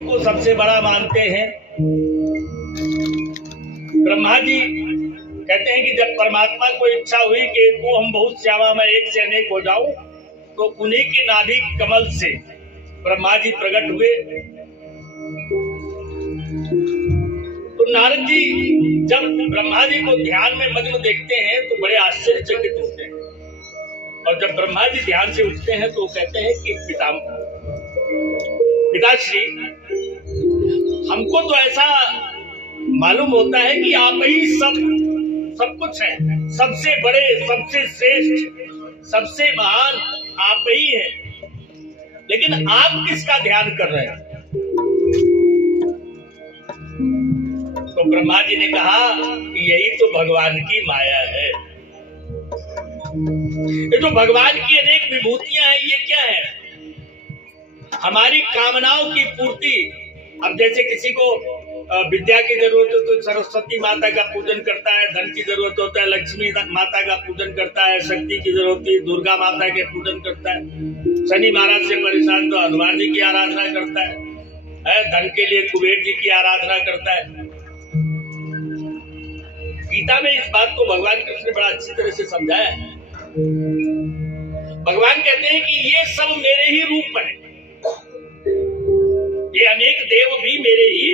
को सबसे बड़ा मानते हैं। ब्रह्मा जी कहते हैं कि जब परमात्मा को इच्छा हुई कि को हम बहुत श्यामा मैं एक से अनेक हो जाऊं, तो उन्हीं के नाभि कमल से ब्रह्मा जी प्रकट हुए। तो नारद जी जब ब्रह्मा जी को ध्यान में मग्न देखते हैं तो बड़े आश्चर्यचकित होते हैं, और जब ब्रह्मा जी ध्यान से उठते हैं तो कहते हैं कि पिताश्री, हमको तो ऐसा मालूम होता है कि आप ही सब कुछ है, सबसे बड़े, सबसे श्रेष्ठ, सबसे महान आप ही हैं, लेकिन आप किसका ध्यान कर रहे हैं? तो ब्रह्मा जी ने कहा कि यही तो भगवान की माया है। ये तो भगवान की अनेक विभूतियां हैं। ये क्या है? हमारी कामनाओं की पूर्ति। अब जैसे किसी को विद्या की जरूरत है तो सरस्वती माता का पूजन करता है, धन की जरूरत होता है लक्ष्मी माता का पूजन करता है, शक्ति की जरूरत है दुर्गा माता के पूजन करता है, शनि महाराज से परेशान तो हनुमान जी की आराधना करता है, धन के लिए कुबेर जी की आराधना करता है। गीता में इस बात को भगवान कृष्ण ने बड़ा अच्छी तरह से समझाया है। भगवान कहते हैं कि ये सब मेरे ही रूप हैं, ये अनेक देव भी मेरे ही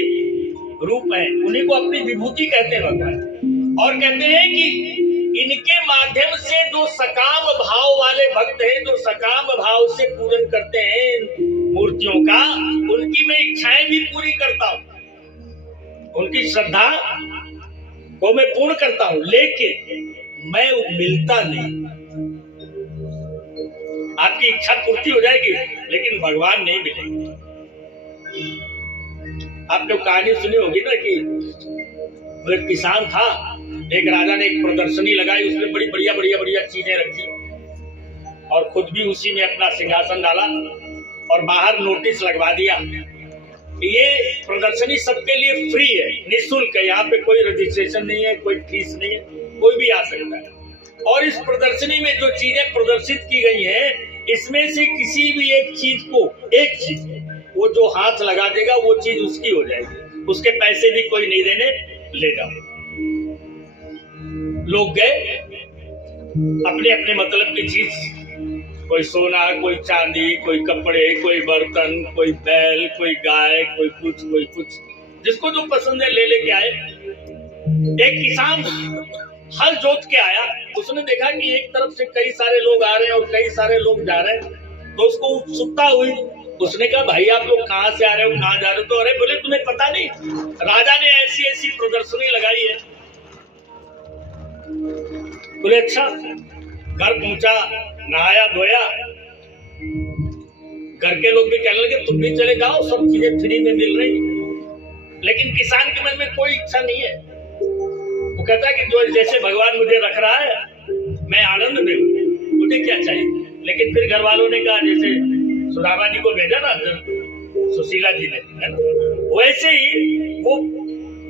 रूप हैं, उन्हीं को अपनी विभूति कहते हैं भगवान। और कहते हैं कि इनके माध्यम से जो सकाम भाव वाले भक्त हैं, जो सकाम भाव से पूजन करते हैं मूर्तियों का, उनकी मैं इच्छाएं भी पूरी करता हूं, उनकी श्रद्धा को मैं पूर्ण करता हूं, लेकिन मैं मिलता नहीं। आपकी इच्छा पूर्ति हो जाएगी लेकिन भगवान नहीं मिलेंगे। आपने कहानी सुनी होगी ना कि वो एक किसान था, एक राजा ने एक प्रदर्शनी लगाई, उसमें बड़ी बढ़िया चीजें रखी और खुद भी उसी में अपना सिंहासन डाला और बाहर नोटिस लगवा दिया कि ये प्रदर्शनी सबके लिए फ्री है, निःशुल्क है, यहाँ पे कोई रजिस्ट्रेशन नहीं है, कोई फीस नहीं है, कोई भी आ सकता है। और इस प्रदर्शनी में जो चीजें प्रदर्शित की गई हैं, इसमें से किसी भी एक चीज को, एक चीज वो जो हाथ लगा देगा वो चीज उसकी हो जाएगी, उसके पैसे भी कोई नहीं देने, ले जाओ। लोग गए अपने अपने मतलब की चीज, कोई सोना, कोई चांदी, कोई कपड़े, कोई बर्तन, कोई बैल, कोई गाय, कोई कुछ, जिसको जो पसंद है ले लेके आए। एक किसान हल जोत के आया, उसने देखा कि एक तरफ से कई सारे लोग आ रहे हैं और कई सारे लोग जा रहे हैं, तो उसको उत्सुकता हुई। उसने कहा, भाई आप लोग कहाँ से आ रहे हो, कहाँ जा रहे हो? तो अरे बोले, तुम्हें पता नहीं, राजा ने ऐसी ऐसी प्रदर्शनी लगाई है। बोले अच्छा। घर पहुंचा, नहाया धोया, घर के लोग भी कहने लगे तुम भी चले जाओ, सब चीजें फ्री में मिल रही। लेकिन किसान के मन में कोई इच्छा नहीं है। वो कहता है कि जो जैसे भगवान मुझे रख रहा है मैं आनंद में हूँ, मुझे क्या चाहिए। लेकिन फिर घर वालों ने कहा, जैसे सुदामा जी को भेजा ना सुशीला जी ने, है ना, वैसे ही वो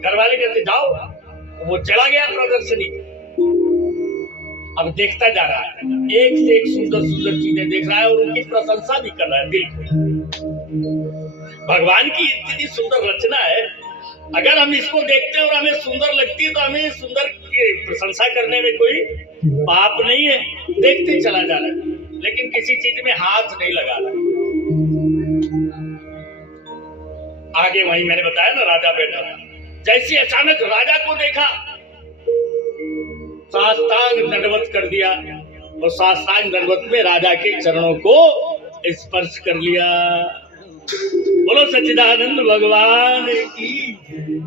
घर वाले कहते जाओ। वो चला गया प्रदर्शनी, अब देखता जा रहा है, एक से एक सुंदर चीजें देख रहा है और उनकी प्रशंसा भी कर रहा है दिल को। भगवान की इतनी सुंदर रचना है, अगर हम इसको देखते हैं और हमें सुंदर लगती है तो हमें सुंदर की प्रशंसा करने में कोई पाप नहीं है, देखते चला जा रहा है, लेकिन किसी चीज में हाथ नहीं लगा रहा है। आगे वहीं मैंने बताया ना, राजा बैठा था, जैसे अचानक राजा को देखा, साष्टांग दंडवत कर दिया और साष्टांग दंडवत में राजा के चरणों को स्पर्श कर लिया। बोलो सच्चिदानंद भगवान की।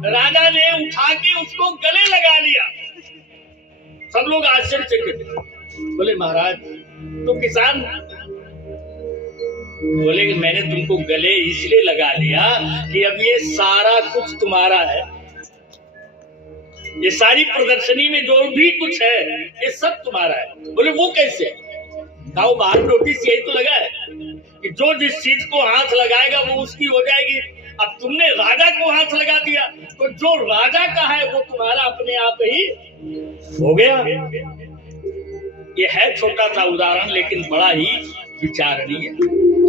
राजा ने उठा के उसको गले लगा लिया। सब लोग आश्चर्यचकित, बोले महाराज तो किसान, बोले कि मैंने तुमको गले इसलिए लगा लिया कि अब ये सारा कुछ तुम्हारा है, ये सारी प्रदर्शनी में जो भी कुछ है ये सब तुम्हारा है। बोले वो कैसे? कहा बाहर नोटिस यही तो लगा है कि जो जिस चीज को हाथ लगाएगा वो उसकी हो जाएगी। अब तुमने राजा को हाथ लगा दिया तो जो राजा का है वो तुम्हारा अपने आप ही हो गया। ये है छोटा सा उदाहरण, लेकिन बड़ा ही विचारणीय।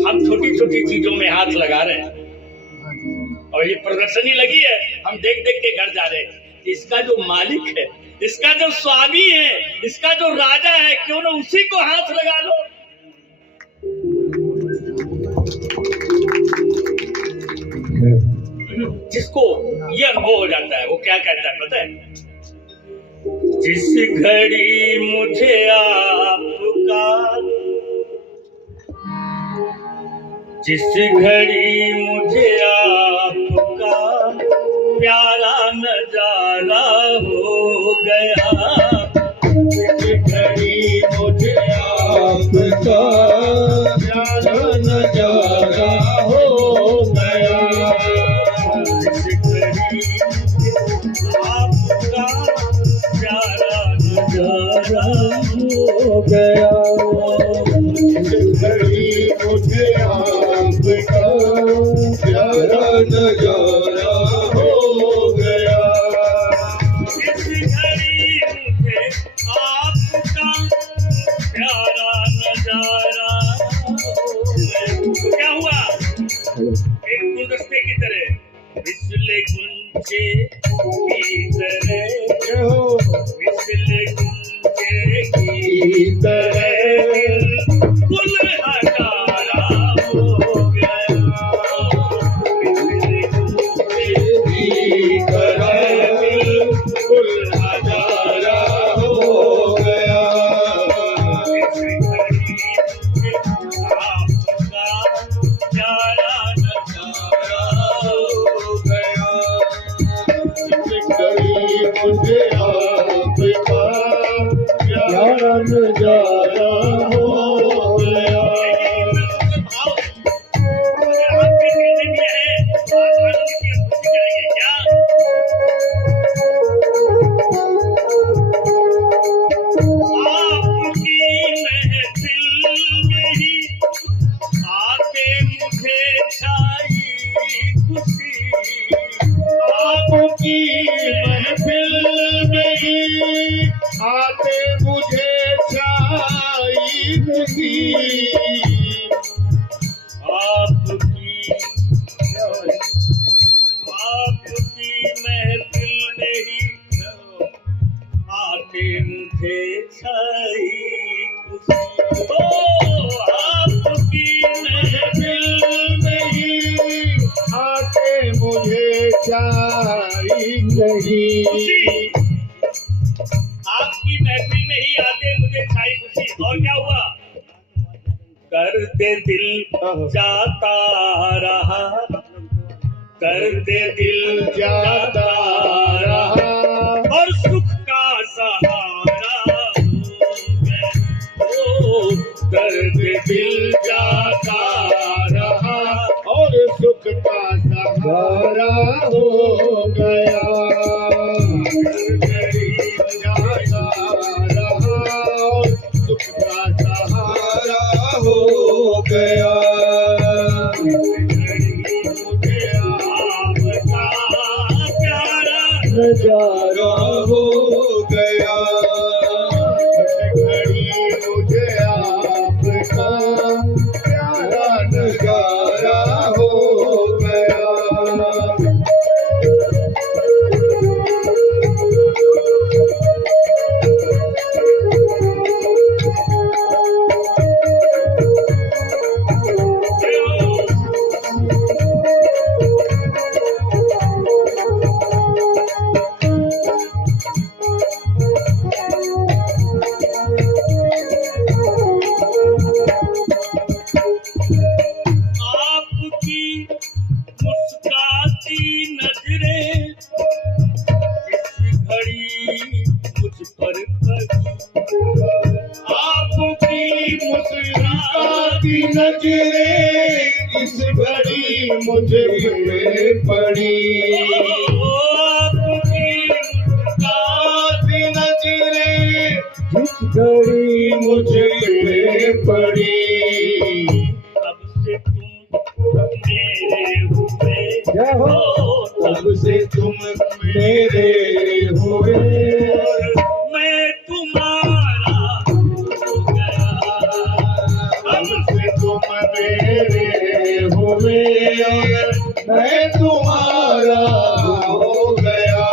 हम छोटी छोटी चीजों में हाथ लगा रहे हैं। और ये प्रदर्शनी लगी है, हम देख देख के घर जा रहे हैं। इसका जो मालिक है, इसका जो स्वामी है, इसका जो राजा है, क्यों ना उसी को हाथ लगा लो। जिसको ये अनुभव हो जाता है वो क्या कहता है पता है? जिस घड़ी मुझे आपका, जिस घड़ी मुझे आपका प्यारा नजारा हो गया, जिस घड़ी मुझे आपका प्यारा नजारा हो गया, जिस घड़ी आपका प्यारा नजारा हो गया, जिस घड़ी मुझे आपका प्यारा नजारा हो गया, जिस घड़ी मुझे आपका प्यारा नजारा हो गया। क्या हुआ? एक गुलदस्ते की तरह, विसले गुंजे की तरह, विसले गुंजे की तरह गुल हजारा हो गया, विसले गुंजे की तरह गुल हजारा हो गया, जिस घड़ी आपका प्यारा नजारा हो गया, जिस घड़ी मुझे आपका प्यारा नजारा हो गया। आपके दिल में है, आनंद की अनुभूति करेंगे क्या? आपकी महफिल में ही आके मुझे छाई खुशी, आपकी महफिल में ही आके मुझे छाई खुशी, आपकी महफिल में ही आके मुझे छाई खुशी, ओ आपकी महफिल में ही आके मुझे छाई खुशी, आपकी महफिल में ही आके मुझे छाई खुशी। और क्या हुआ? कर दे दिल जाता रहा, कर दे दिल जाता रहा, और सुख का सहारा हो गया, ओ कर दे दिल जाता रहा, और सुख का सहारा हो गया, जाता रहा, और सुख का सहारा हो गया, मुझे आपका प्यारा नजारा हो गया, घड़ी मुझे आपका प्यारा नजारा हो गया। की नजरें इस घड़ी मुझे पे पड़ी, आपकी मुस्काती नजरें इस घड़ी मुझे पे पड़ी, तब से तुम मेरे हुए, तब से तुम मेरे हुए, मैं तुम्हारा हो गया, तब से तुम मेरे हुए, मैं तुम तुम्हारा हो गया,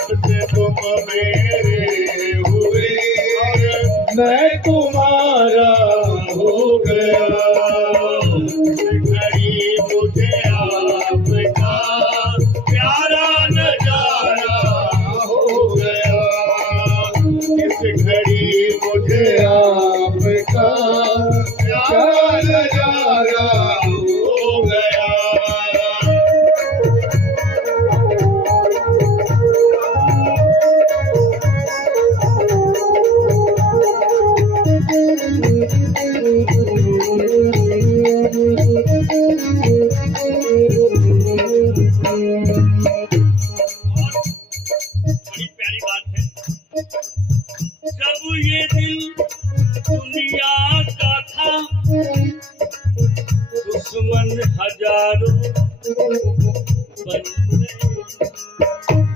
जब से तुम मेरे हुए मैं तुम्हारा हो गया। घड़ी मुझे आपका प्यारा नजारा हो गया, इस घड़ी मुझे आपका प्यारा नजारा हो गया। बड़ी प्यारी बात है, जब ये दिल दुनिया का था, दुश्मन हजारों बन गए।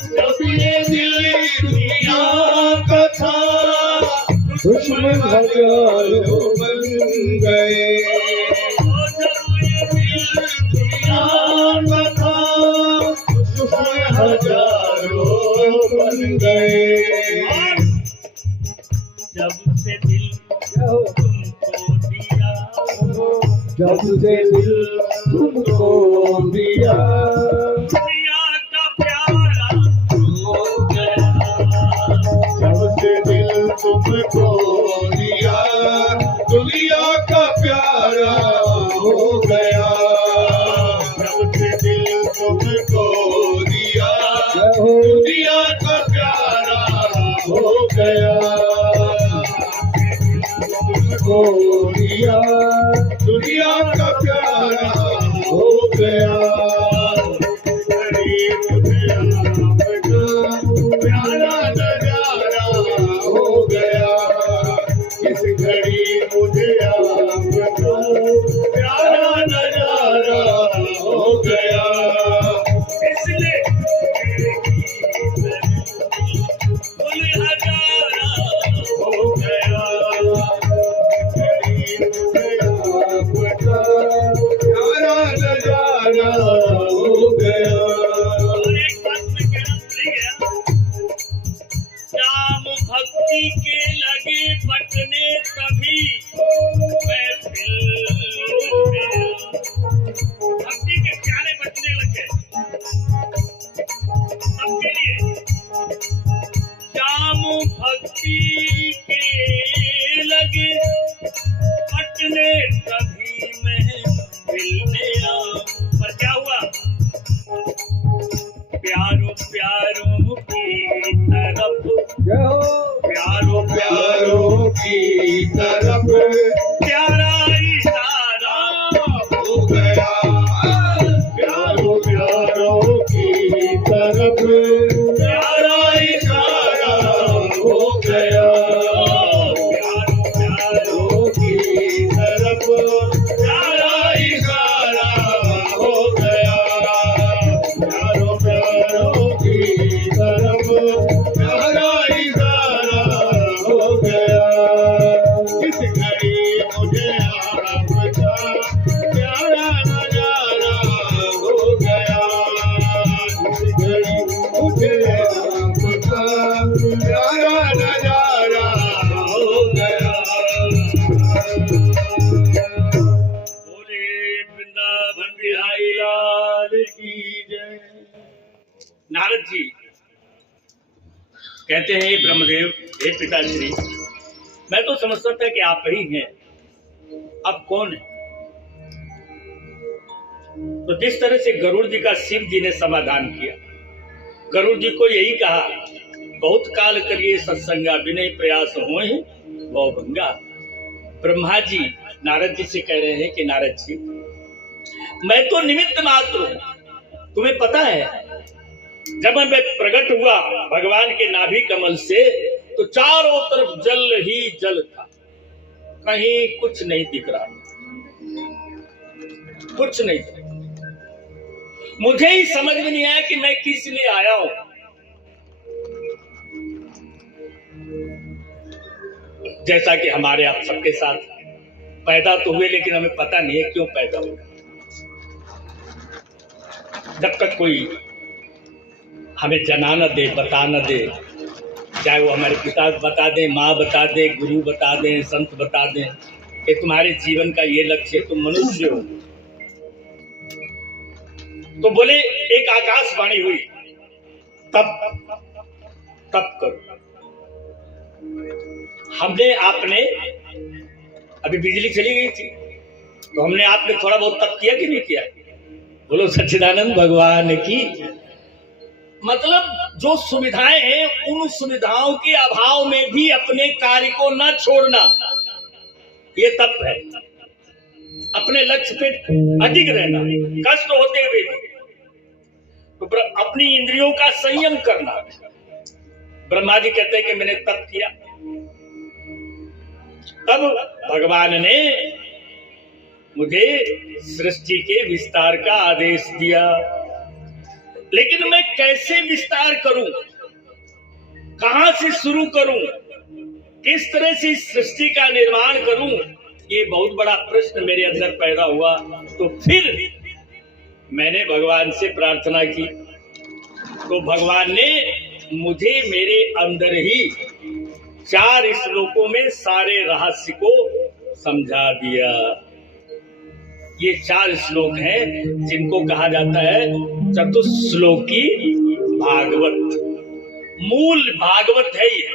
जब ये दिल दुनिया का था, दुश्मन हजारों बन गए। जब ये दिल दुनिया का था, दुश्मन हजारों बन गए। जब से दिल तुमको दिया, जब से दिल तुमको दिया, दुनिया का प्यारा हो गया। जब से दिल तुमको दिया, दुनिया का प्यारा हो गया। जब से दिल तुमको दिया, दुनिया का प्यारा हो गया। तुमको दिया, दुनिया का प्यारा हो गया। प्यारा नजारा हो गया, इस घड़ी मुझे आपका प्यारा नजारा हो गया। इसलिए कुल हजारा हो गया, घड़ी मुझे आपका प्यारा नजारा हो गया। और एक बात मैं कहना भूल गया, राम भक्ति के लगे बटने कभी महफिल में, भक्ति के प्यारे बटने लग गए सबके लिए। राम भक्ति के लगे बटने कभी महफिल में, पर क्या हुआ, प्यारों प्यारों की तरफ, प्यारों प्यारों की तरफ प्यारा इशारा हो गया। प्यारों प्यारों की तरफ प्यारा इशारा हो गया। प्यारों प्यारों की तरफ प्यारा इशारा हो गया। प्यारों प्यारों की तरफ प्यारा इशारा हो गया। इस घड़ी मुझे आपका प्यारा नजारा हो गया। इस घड़ी मुझे आपका प्यारा नजारा हो गया। बोले वृंदावन बिहारी लाल की जय। नारद जी कहते हैं, हे ब्रह्मदेव, हे पिताश्री, मैं तो समझता था कि आप ही हैं, अब कौन है? तो जिस तरह से गरुड़ जी का शिव जी ने समाधान किया, गरुड़ जी को यही कहा, बहुत काल करिए सत्संगा, विनय प्रयास होए बहु भंगा। ब्रह्मा जी नारद जी से कह रहे हैं कि नारद जी, मैं तो निमित्त मात्र हूं। तुम्हें पता है, जब मैं प्रकट हुआ भगवान के नाभि कमल से, तो चारों तरफ जल ही जल था, कहीं कुछ नहीं दिख रहा, कुछ नहीं दिख रहा। मुझे ही समझ में नहीं आया कि मैं किस लिए आया हूं। जैसा कि हमारे आप सबके साथ पैदा तो हुए, लेकिन हमें पता नहीं है क्यों पैदा हुए। जब तक कोई हमें जना न दे, बता न दे, चाहे वो हमारे पिता बता दें, माँ बता दे, गुरु बता दें, संत बता दें कि तुम्हारे जीवन का ये लक्ष्य है, तुम मनुष्य हो, तो बोले एक आकाशवाणी हुई, तब करो। हमने आपने अभी बिजली चली गई थी तो हमने आपने थोड़ा बहुत तप किया कि नहीं किया? बोलो सच्चिदानंद भगवान की। मतलब जो सुविधाएं हैं उन सुविधाओं के अभाव में भी अपने कार्य को न छोड़ना, ये तप है। अपने लक्ष्य पे अडिग रहना, कष्ट होते हुए भी तो अपनी इंद्रियों का संयम करना। ब्रह्मा जी कहते हैं कि मैंने तप किया, तब भगवान ने मुझे सृष्टि के विस्तार का आदेश दिया। लेकिन मैं कैसे विस्तार करूं, कहां से शुरू करूं, किस तरह से इस सृष्टि का निर्माण करूं, ये बहुत बड़ा प्रश्न मेरे अंदर पैदा हुआ। तो फिर मैंने भगवान से प्रार्थना की, तो भगवान ने मुझे मेरे अंदर ही 4 श्लोकों में सारे रहस्य को समझा दिया। ये 4 श्लोक हैं जिनको कहा जाता है चतुश्लोकी भागवत। मूल भागवत है ये।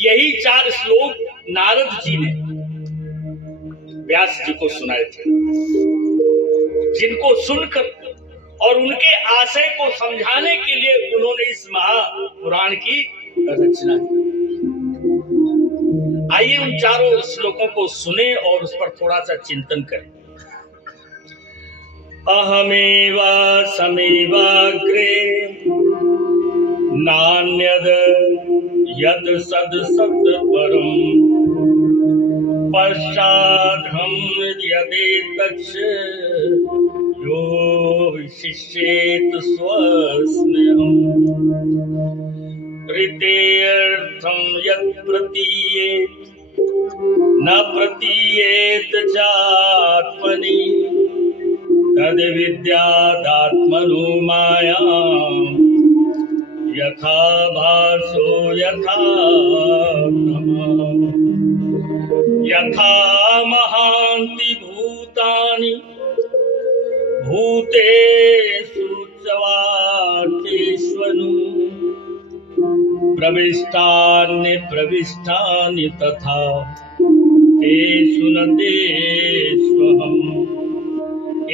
यही 4 श्लोक नारद जी ने व्यास जी को सुनाए थे, जिनको सुनकर और उनके आशय को समझाने के लिए उन्होंने इस महापुराण की रचना की। आइए उन 4 श्लोकों को सुने और उस पर थोड़ा सा चिंतन करें। अहमेवा समेवाग्रे नान्यद यद सद सत परम पश्चादहं यदेतच्च यो शिष्येत स्वस्म्यहम् ऋतेऽर्थं यत् प्रतीयेत न प्रतीयेत चात्मनि तद विद्यादात्मनो मायां यथा भासो यथा यथा महान्ति भूतानि भूतेषु चवातेष्वनु प्रविष्टानि तथा तेषु न तेष्वहम्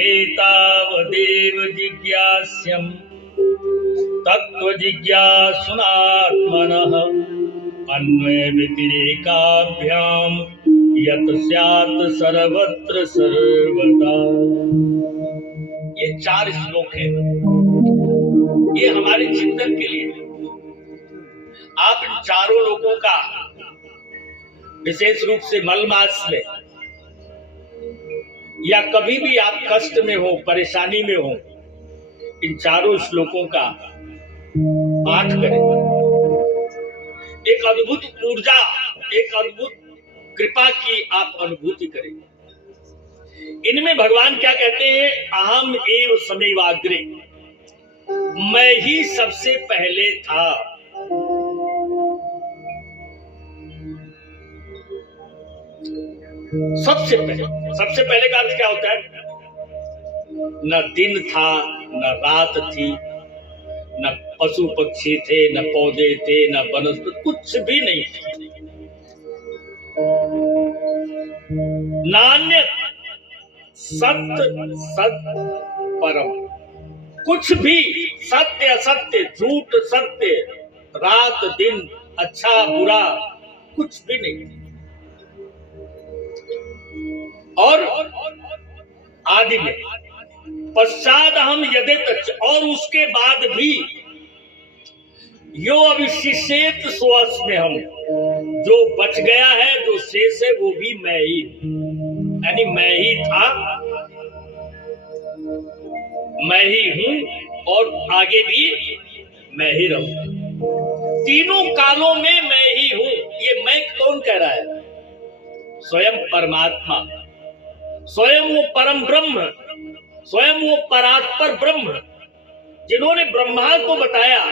एतावदेव जिज्ञास्यम् तत्त्वजिज्ञासुनात्मनः अन्वय व्यतिरेकाभ्याम यत् स्यात् सर्वत्र सर्वदा। ये 4 श्लोक हैं, ये हमारे चिंतन के लिए। आप इन 4 लोगों का विशेष रूप से मलमास में या कभी भी आप कष्ट में हो, परेशानी में हो, इन 4 श्लोकों का पाठ करें। एक अद्भुत ऊर्जा, एक अद्भुत कृपा की आप अनुभूति करें। इनमें भगवान क्या कहते हैं? अहम एव समेवाग्रे, मैं ही सबसे पहले था। सबसे पहले का अर्थ क्या होता है? न दिन था, न रात थी, न पशु पक्षी थे, न पौधे थे, न वनस्पति, कुछ भी नहीं थे। नान्य सत्य सत्य परम, कुछ भी, सत्य असत्य, झूठ सत्य, रात दिन, अच्छा बुरा, कुछ भी नहीं। और आदि में पश्चात हम यदेतच्च, और उसके बाद भी यो अविशिष्येत स्वस्म्यहम्, जो बच गया है, जो शेष है, वो भी मैं ही, यानी मैं ही था, मैं ही हूं और आगे भी मैं ही रहूंगा। तीनों कालों में मैं ही हूं। ये मैं कौन कह रहा है? स्वयं परमात्मा, स्वयं वो परम ब्रह्म स्वयं वो परात्पर ब्रह्म जिन्होंने ब्रह्मा को बताया,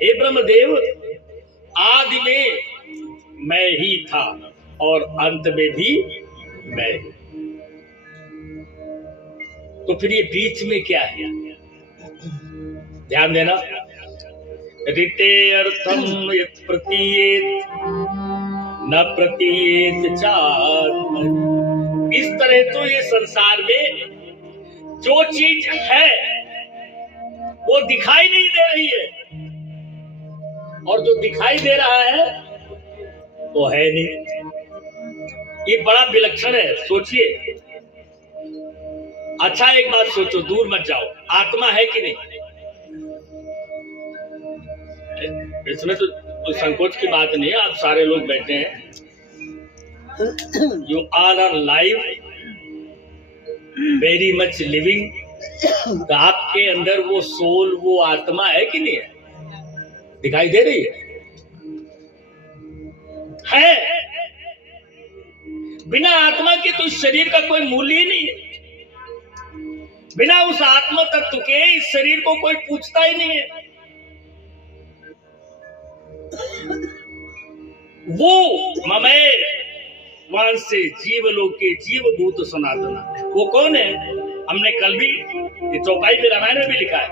हे ब्रह्मदेव, आदि में मैं ही था और अंत में भी मैं हूं। तो फिर ये बीच में क्या है? ध्यान देना। ऋते अर्थम यत् प्रतीयेत न प्रतीयेत चात्मनि। इस तरह तो ये संसार में जो चीज है वो दिखाई नहीं दे रही है, और जो दिखाई दे रहा है वो है नहीं। ये बड़ा विलक्षण है, सोचिए। अच्छा एक बात सोचो, दूर मत जाओ, आत्मा है कि नहीं? इसमें तो कोई संकोच की बात नहीं है, आप सारे लोग बैठे हैं, you are are live, very much living. तो आपके अंदर वो सोल, वो आत्मा है कि नहीं है? दिखाई दे रही है? बिना आत्मा के तो इस शरीर का कोई मूल्य ही नहीं है। बिना उस आत्मा तत्व के इस शरीर को कोई पूछता ही नहीं है। वो ममय वहां से जीवलोके जीवभूत सनातना, वो कौन है? हमने कल भी ये चौपाई में रामायण में भी लिखा है,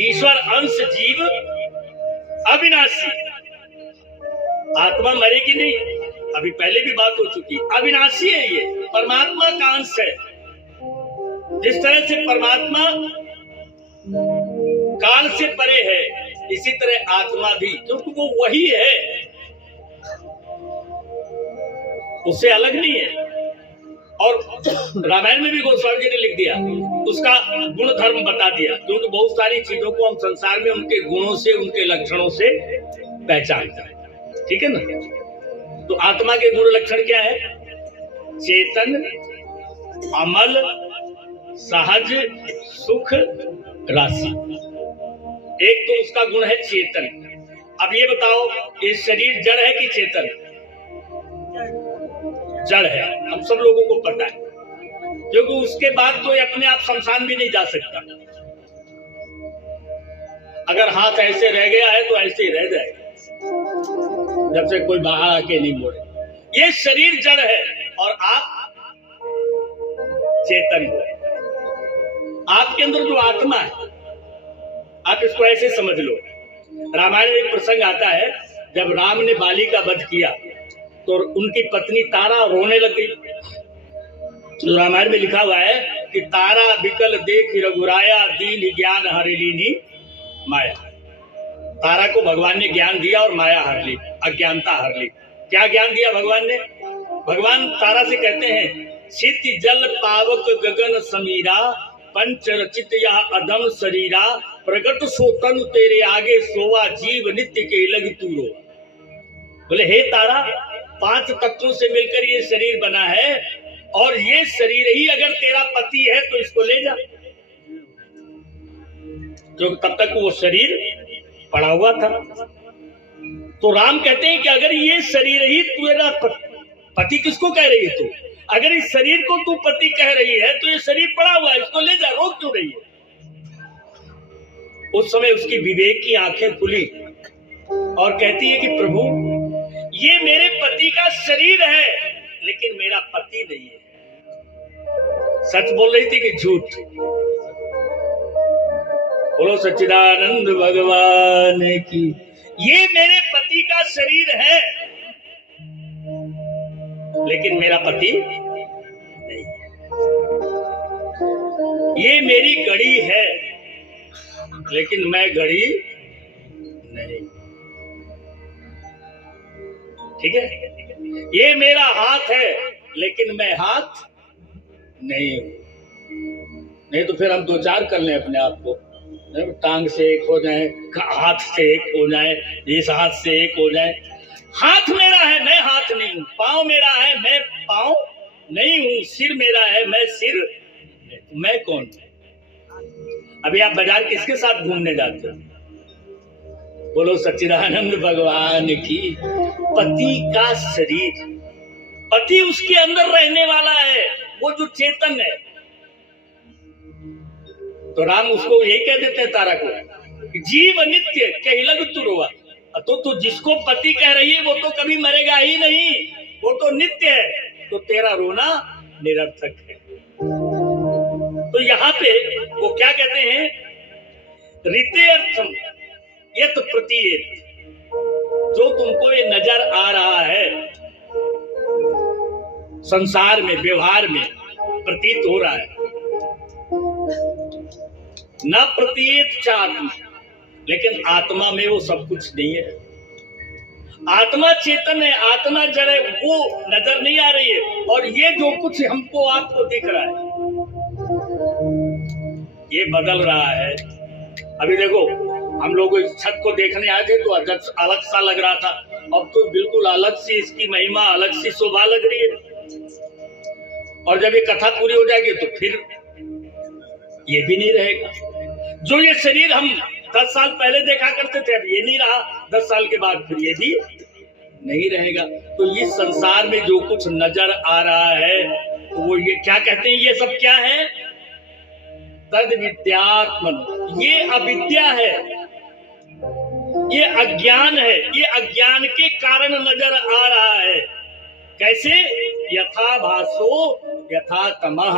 ईश्वर अंश जीव अविनाशी। आत्मा मरेगी नहीं, अभी पहले भी बात हो चुकी, अविनाशी है, ये परमात्मा का अंश है। जिस तरह से परमात्मा काल से परे है, इसी तरह आत्मा भी, क्योंकि वो वही है, उससे अलग नहीं है। और रामायण में भी गोस्वामी जी ने लिख दिया, उसका गुण धर्म बता दिया, क्योंकि बहुत सारी चीजों को हम संसार में उनके गुणों से, उनके लक्षणों से पहचानते हैं, ठीक है ना? तो आत्मा के गुण लक्षण क्या है? चेतन, अमल, सहज, सुख, राशि। एक तो उसका गुण है चेतन। अब ये बताओ, ये शरीर जड़ है कि चेतन? जड़ है, हम सब लोगों को पता है, क्योंकि उसके बाद तो ये अपने आप शमशान भी नहीं जा सकता। अगर हाथ ऐसे रह गया है तो ऐसे ही रह जाएगा, जब से कोई बाहर आके नहीं मोड़े। ये शरीर जड़ है और आप चेतन हो। आपके अंदर जो आत्मा है, आप इसको ऐसे समझ लो। रामायण में एक प्रसंग आता है, जब राम ने बाली का वध किया तो उनकी पत्नी तारा रोने लग गई। तो रामायण में लिखा हुआ है कि तारा बिकल देख रघुराया, दीन ज्ञान हरिलीनी माया। तारा को भगवान ने ज्ञान दिया और माया हर ली, अज्ञानता हर ली। क्या ज्ञान दिया भगवान ने? भगवान तारा से कहते हैं, क्षिति जल पावक गगन समीरा, पंच रचित यह अधम शरीरा, प्रगट सोतन तेरे आगे सोवा, जीव नित्य के लग तूरो। बोले हे तारा, 5 तत्वों से मिलकर ये शरीर बना है, और ये शरीर ही अगर तेरा पति है तो इसको ले जा। जो तब तक वो शरीर पड़ा हुआ था। तो राम कहते हैं कि अगर ये शरीर ही तेरा पति, किसको कह रही है तू? अगर इस शरीर को तू पति कह रही है तो ये शरीर पड़ा हुआ है, इसको ले जा, रोक क्यों रही है? उस समय उसकी विवेक की आंखें खुली और कहती है कि प्रभु, ये मेरे पति का शरीर है लेकिन मेरा पति नहीं है। सच बोल रही थी कि झूठ? बोलो सच्चिदानंद भगवान की। ये मेरे पति का शरीर है लेकिन मेरा पति नहीं। ये मेरी घड़ी है लेकिन मैं घड़ी नहीं। ठीक है? ये मेरा हाथ है लेकिन मैं हाथ नहीं हूं। नहीं तो फिर हम 2-4 कर लें अपने आप को, टांग से एक हो जाए, हाथ से एक हो जाए, इस हाथ से एक हो जाए। हाथ मेरा है, मैं हाथ नहीं हूं। पांव मेरा है, मैं पांव नहीं हूं। सिर मेरा है, मैं सिर। मैं कौन? अभी आप बाजार किसके साथ घूमने जाते हो? बोलो सच्चिदानंद भगवान की। पति का शरीर, पति उसके अंदर रहने वाला है, वो जो चेतन है। तो राम उसको यही कह देते हैं तारा को, जीव नित्य कहलग तू रोआ। तो जिसको पति कह रही है वो तो कभी मरेगा ही नहीं, वो तो नित्य है, तो तेरा रोना निरर्थक है। तो यहाँ पे वो क्या कहते हैं, ऋते अर्थम यत प्रतीयेत, जो तुमको ये नजर आ रहा है संसार में, व्यवहार में प्रतीत हो रहा है, न प्रतीयेत च आत्मा, लेकिन आत्मा में वो सब कुछ नहीं है। आत्मा चेतन है, आत्मा जड़ है, वो नजर नहीं आ रही है। और ये जो कुछ हमको आपको दिख रहा है ये बदल रहा है। अभी देखो, हम लोग इस छत को देखने आए थे तो अलग सा लग रहा था, अब तो बिल्कुल अलग सी इसकी महिमा, अलग सी शोभा लग रही है। और जब ये कथा पूरी हो जाएगी तो फिर ये भी नहीं रहेगा। जो ये शरीर हम 10 साल पहले देखा करते थे, अब ये नहीं रहा, 10 साल के बाद फिर ये भी नहीं रहेगा। तो इस संसार में जो कुछ नजर आ रहा है तो वो ये क्या कहते हैं, ये सब क्या है, तद विद्यात्मन, ये अविद्या है, ये अज्ञान है, ये अज्ञान के कारण नजर आ रहा है। कैसे, यथा भासो यथा तमः,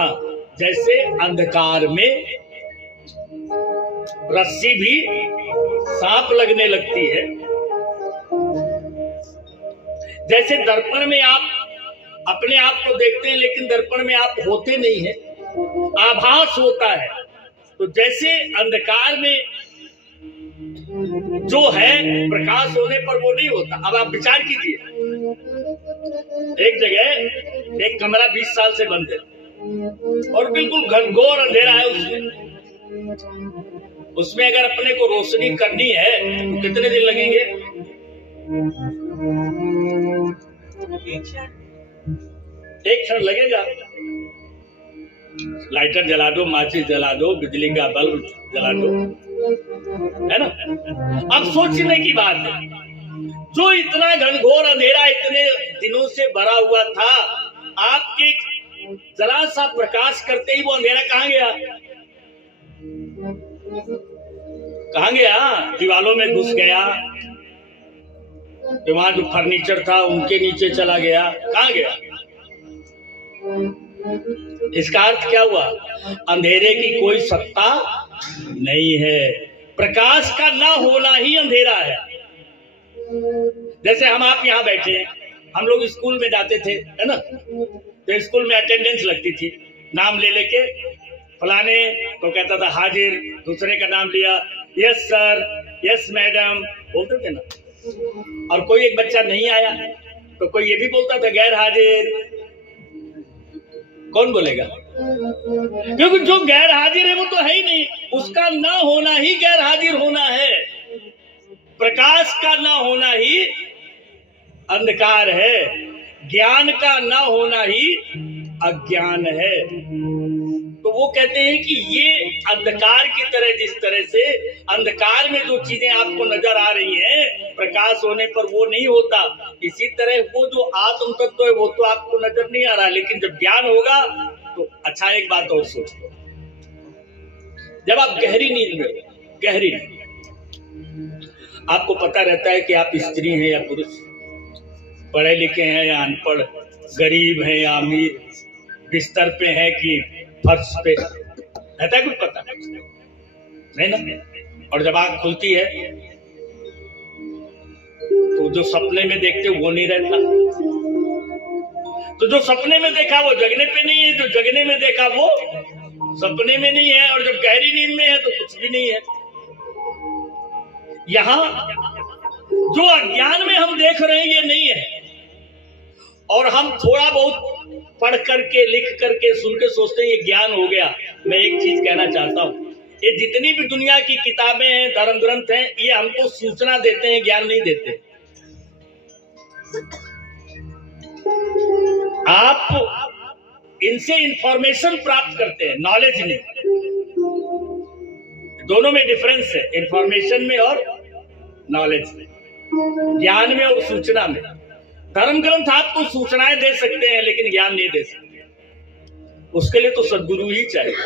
जैसे अंधकार में रस्सी भी सांप लगने लगती है, जैसे दर्पण में आप अपने आप को देखते हैं लेकिन दर्पण में आप होते नहीं हैं, आभास होता है। तो जैसे अंधकार में जो है प्रकाश होने पर वो नहीं होता। अब आप विचार कीजिए, एक जगह एक कमरा 20 साल से बंद है और बिल्कुल घनघोर अंधेरा है, उसमें अगर अपने को रोशनी करनी है तो कितने दिन लगेंगे? एक क्षण लगेगा। लाइटर जला दो, माचिस जला दो, बिजली का बल्ब जला दो, है ना। अब सोचने की बात है, जो इतना घनघोर अंधेरा इतने दिनों से भरा हुआ था, आपके जरा सा प्रकाश करते ही वो अंधेरा कहां गया? कहां गया? दीवालों में घुस गया, वहां जो फर्नीचर था उनके नीचे चला गया, कहां गया? इसका अर्थ क्या हुआ? अंधेरे की कोई सत्ता नहीं है, प्रकाश का ना होना ही अंधेरा है। जैसे हम आप यहाँ बैठे हैं, हम लोग स्कूल में जाते थे, है ना, तो स्कूल में अटेंडेंस लगती थी, नाम ले लेके फलाने तो कहता था हाजिर, दूसरे का नाम लिया, यस सर, यस मैडम बोलते थे ना। और कोई एक बच्चा नहीं आया तो कोई ये भी बोलता था गैर हाजिर। कौन बोलेगा? क्योंकि जो गैर हाजिर है वो तो है ही नहीं, उसका ना होना ही गैर हाजिर होना है, प्रकाश का ना होना ही अंधकार है, ज्ञान का ना होना ही अज्ञान है। तो वो कहते हैं कि ये अंधकार की तरह, जिस तरह से अंधकार में जो चीजें आपको नजर आ रही हैं, प्रकाश होने पर वो नहीं होता, इसी तरह वो जो आत्म तत्व है वो तो आपको नजर नहीं आ रहा, लेकिन जब ज्ञान होगा तो अच्छा। एक बात और सोचो, जब आप गहरी नींद में, गहरी आपको पता रहता है कि आप स्त्री हैं या पुरुष, पढ़े लिखे हैं या अनपढ़, गरीब हैं या अमीर, बिस्तर पे है कि फर्श पे, रहता है कुछ पता नहीं ना। और जब आंख खुलती है तो जो सपने में देखते वो नहीं रहता, तो जो सपने में देखा वो जगने पे नहीं है, जो जगने में देखा वो सपने में नहीं है, और जब गहरी नींद में है तो कुछ भी नहीं है। यहां जो अज्ञान में हम देख रहे हैं ये नहीं है, और हम थोड़ा बहुत पढ़ करके, लिख करके, सुन के सोचते हैं ये ज्ञान हो गया। मैं एक चीज कहना चाहता हूं, ये जितनी भी दुनिया की किताबें हैं, धर्म ग्रंथ हैं, ये हमको सूचना देते हैं, ज्ञान नहीं देते। आप इनसे इंफॉर्मेशन प्राप्त करते हैं, नॉलेज नहीं। दोनों में डिफरेंस है, इंफॉर्मेशन में और नॉलेज में, ज्ञान में और सूचना में। धर्म ग्रंथ आपको सूचनाएं दे सकते हैं लेकिन ज्ञान नहीं दे सकते। उसके लिए तो सद्गुरु ही चाहिए।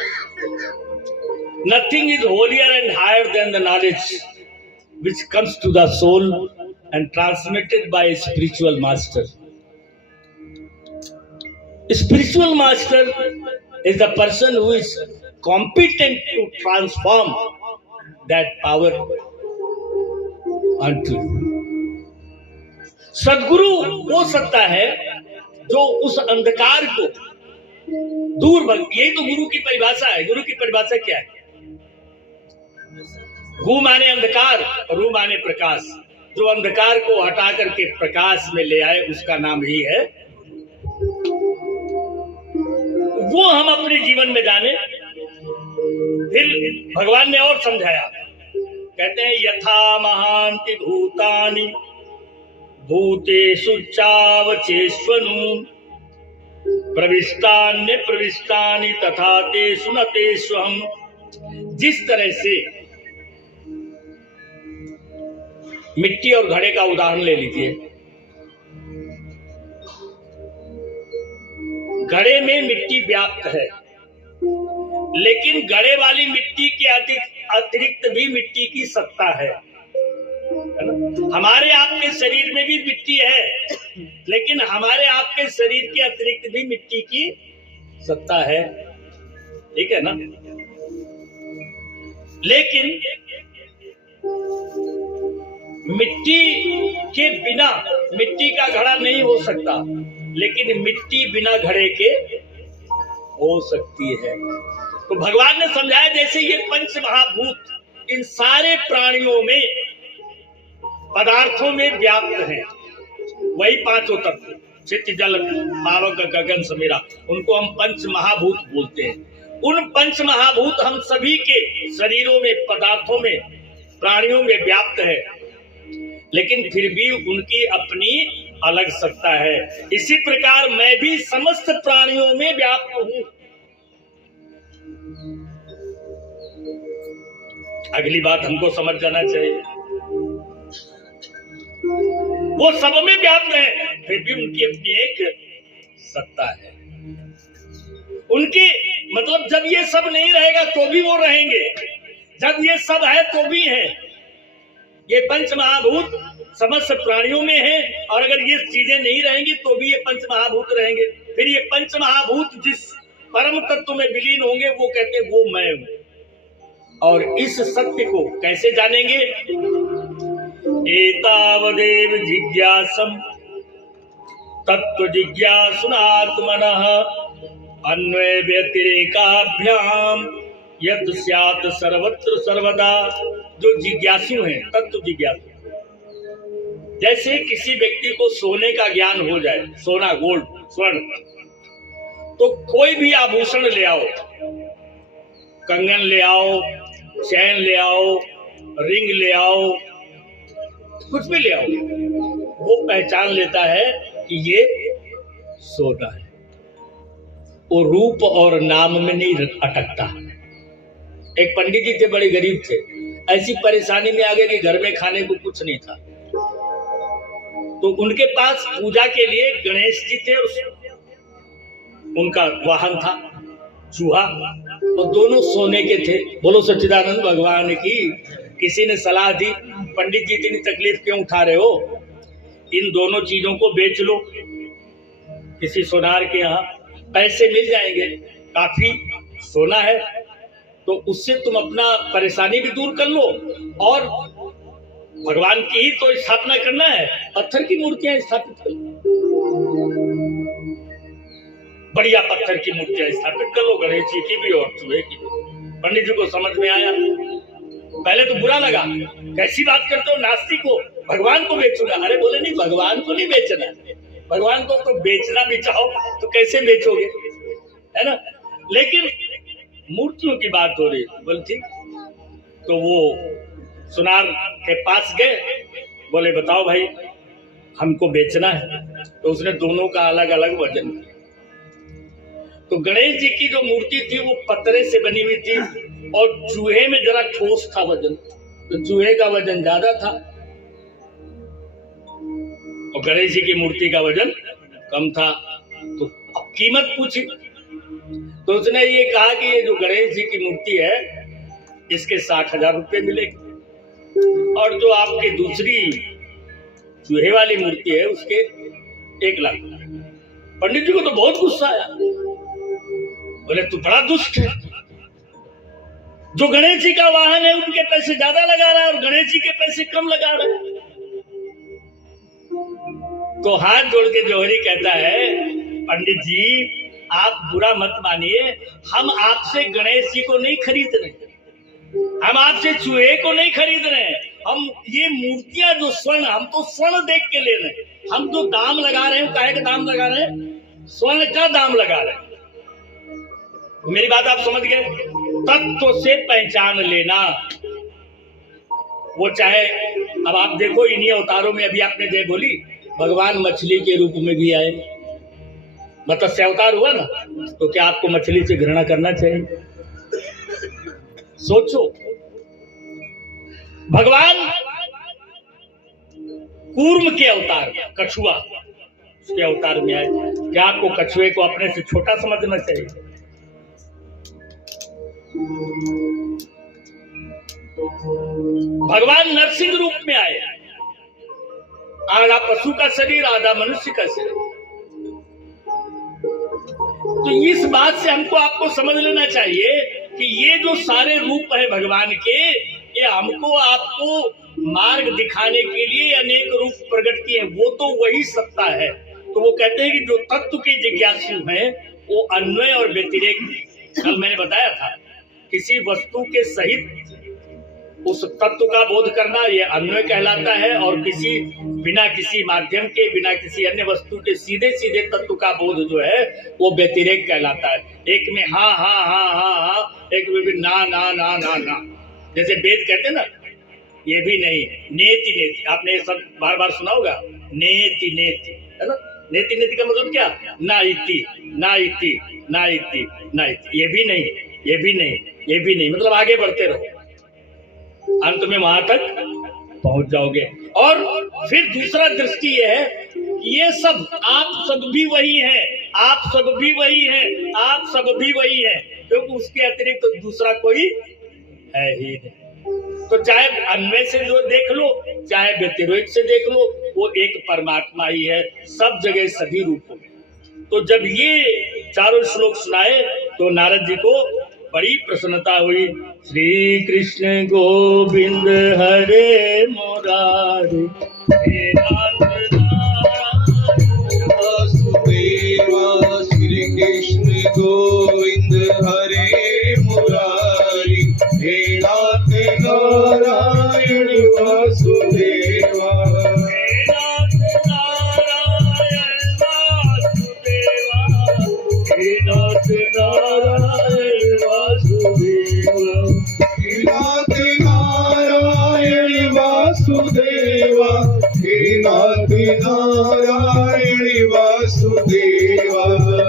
Nothing is holier and higher than the knowledge which comes to the soul and transmitted by a spiritual master. A spiritual master is the person who is competent to transform that power unto you. सद्गुरु हो सकता है जो उस अंधकार को दूर भग, यही तो गुरु की परिभाषा है। गुरु की परिभाषा क्या है? गु माने अंधकार, रू माने प्रकाश। जो अंधकार को हटा करके प्रकाश में ले आए उसका नाम ही है। वो हम अपने जीवन में जाने। फिर भगवान ने और समझाया, कहते हैं यथा महांति भूतानि भूतेषु चावचेष्वनु प्रविष्टान्य प्रविष्टानि तथा तेषु न तेष्वहम्। जिस तरह से मिट्टी और घड़े का उदाहरण ले लीजिए। घड़े में मिट्टी व्याप्त है, लेकिन घड़े वाली मिट्टी के अतिरिक्त भी मिट्टी की सत्ता है। हमारे आपके शरीर में भी मिट्टी है, लेकिन हमारे आपके शरीर के अतिरिक्त भी मिट्टी की सत्ता है। ठीक है ना? लेकिन मिट्टी के बिना मिट्टी का घड़ा नहीं हो सकता, लेकिन मिट्टी बिना घड़े के हो सकती है। तो भगवान ने समझाया, जैसे ये पंच महाभूत इन सारे प्राणियों में पदार्थों में व्याप्त हैं, वही पांचों तत्व चित्त जल पावक गगन समीरा, उनको हम पंच महाभूत बोलते हैं। उन पंच महाभूत हम सभी के शरीरों में, पदार्थों में, प्राणियों में व्याप्त है, लेकिन फिर भी उनकी अपनी अलग सत्ता है। इसी प्रकार मैं भी समस्त प्राणियों में व्याप्त हूं। अगली बात हमको समझ जाना चाहिए, वो सब में व्याप्त है, फिर भी उनकी अपनी एक सत्ता है। उनकी मतलब जब ये सब नहीं रहेगा तो भी वो रहेंगे, जब ये सब है तो भी है। ये पंच महाभूत समस्त प्राणियों में है, और अगर ये चीजें नहीं रहेंगी तो भी ये पंच महाभूत रहेंगे। फिर ये पंच महाभूत जिस परम तत्व में विलीन होंगे वो कहते हैं वो मैं हूं। और इस सत्य को कैसे जानेंगे? एतावदेव जिज्ञासम तत्व जिज्ञासुनात्मनः अन्वय व्यतिरेकाभ्याम यत् स्यात् सर्वत्र सर्वदा। जो जिज्ञासु हैं, तत्व जिज्ञासु, जैसे किसी व्यक्ति को सोने का ज्ञान हो जाए, सोना, गोल्ड, स्वर्ण, तो कोई भी आभूषण ले आओ, कंगन ले आओ, चैन ले आओ, रिंग ले आओ, कुछ भी ले आओ, वो पहचान लेता है कि ये सोना है। वो रूप और नाम में नहीं अटकता। एक पंडित जी थे, बड़े गरीब थे, ऐसी परेशानी में आ गए कि घर में खाने को कुछ नहीं था। तो उनके पास पूजा के लिए गणेश जी थे, उनका वाहन था चूहा, और दोनों सोने के थे। बोलो सच्चिदानंद भगवान की। किसी ने सलाह दी, पंडित जी इतनी तकलीफ क्यों उठा रहे हो, इन दोनों चीजों को बेच लो किसी सोनार के यहाँ, पैसे मिल जाएंगे, काफी सोना है, तो उससे तुम अपना परेशानी भी दूर कर लो, और भगवान की ही तो स्थापना करना है, पत्थर की मूर्तियां स्थापित कर लो, बढ़िया पत्थर की मूर्तियां स्थापित कर लो, गणेश जी की भी और चूहे की भी। पंडित जी को समझ में आया। पहले तो बुरा लगा, कैसी बात करते हो, नास्तिक हो, भगवान को बेचूंगा। अरे बोले नहीं, भगवान को नहीं बेचना, भगवान को तो बेचना भी चाहो तो कैसे बेचोगे, है ना? लेकिन मूर्तियों की बात हो रही, बोले ठीक। तो वो सुनार के पास गए, बोले बताओ भाई, हमको बेचना है। तो उसने दोनों का अलग अलग वजन किया। तो गणेश जी की जो मूर्ति थी वो पत्थर से बनी हुई थी, और चूहे में जरा ठोस था वजन, तो चूहे का वजन ज्यादा था, और गणेश जी की मूर्ति का वजन कम था। तो अब कीमत पूछी, तो उसने ये कहा कि ये जो गणेश जी की मूर्ति है इसके 60,000 रुपये मिलेगी, और जो आपकी दूसरी चूहे वाली मूर्ति है उसके 1 लाख। पंडित जी को तो बहुत गुस्सा आया, बोले तू बड़ा दुष्ट है, जो गणेश जी का वाहन है उनके पैसे ज्यादा लगा रहा है और गणेश जी के पैसे कम लगा रहा है। तो हाथ जोड़ के जौहरी कहता है, पंडित जी आप बुरा मत मानिए, हम आपसे गणेश जी को नहीं खरीद रहे, हम आपसे चूहे को नहीं खरीद रहे हैं, हम ये मूर्तियां जो स्वर्ण, हम तो स्वर्ण देख के ले रहे हैं, हम जो दाम लगा रहे हैं काहे का दाम लगा रहे हैं, स्वर्ण का दाम लगा रहे हैं। मेरी बात आप समझ गए? तत्व से पहचान लेना, वो चाहे अब आप देखो इन्हीं अवतारों में, अभी आपने जय बोली, भगवान मछली के रूप में भी आए, मत्स्य अवतार हुआ ना, तो क्या आपको मछली से घृणा करना चाहिए? सोचो, भगवान कूर्म के अवतार, कछुआ उसके अवतार में आए, क्या आपको कछुए को अपने से छोटा समझना चाहिए? भगवान नरसिंह रूप में आए, आधा पशु का शरीर आधा मनुष्य का शरीर। तो इस बात से हमको आपको समझ लेना चाहिए कि ये जो सारे रूप है भगवान के, ये हमको आपको मार्ग दिखाने के लिए अनेक रूप प्रकट किए, वो तो वही सत्ता है। तो वो कहते हैं कि जो तत्व के जिज्ञासु हैं वो अन्वय और व्यतिरेक, कल मैंने बताया था, किसी वस्तु के सहित उस तत्व का बोध करना ये अन्वय कहलाता है, और किसी बिना किसी माध्यम के, बिना किसी अन्य वस्तु के सीधे सीधे तत्व का बोध जो है वो व्यतिरेक कहलाता है। एक में हाँ हाँ हाँ हाँ हाँ, एक में भी ना ना ना ना ना, जैसे वेद कहते ना, ये भी नहीं, नेति नेति, आपने ये सब बार बार सुना होगा, नेति नेति, है ना? नेति नेति का मतलब क्या? ना इति ना इति ना इति ना इति, ये भी नहीं, ये भी नहीं, ये भी नहीं, मतलब आगे बढ़ते रहो, अंत में वहां तक पहुंच जाओगे। और फिर दूसरा दृष्टि ये है, ये सब आप सब भी वही हैं, आप सब भी वही हैं, आप सब भी वही हैं, क्योंकि उसके अतिरिक्त तो दूसरा कोई है ही नहीं। तो चाहे अन्वय से जो देख लो, चाहे व्यतिरेक से देख लो, वो एक परमात्मा ही है, सब जगह सभी रूपों में। तो जब ये चारों श्लोक सुनाए तो नारद जी को बड़ी प्रसन्नता हुई। श्री कृष्ण गोविंद हरे मुरारी, हे नाथ वासुदेवा, श्री कृष्ण गोविंद हरे मुरारी, हे नाथ नारायण वासुदेवा, हे नाथ नारायण वासुदेवा, हे नाथ नारायण वासुदेवा, हे नाथ नारायण वासुदेवा, हे नाथ नारायण वासुदेवा,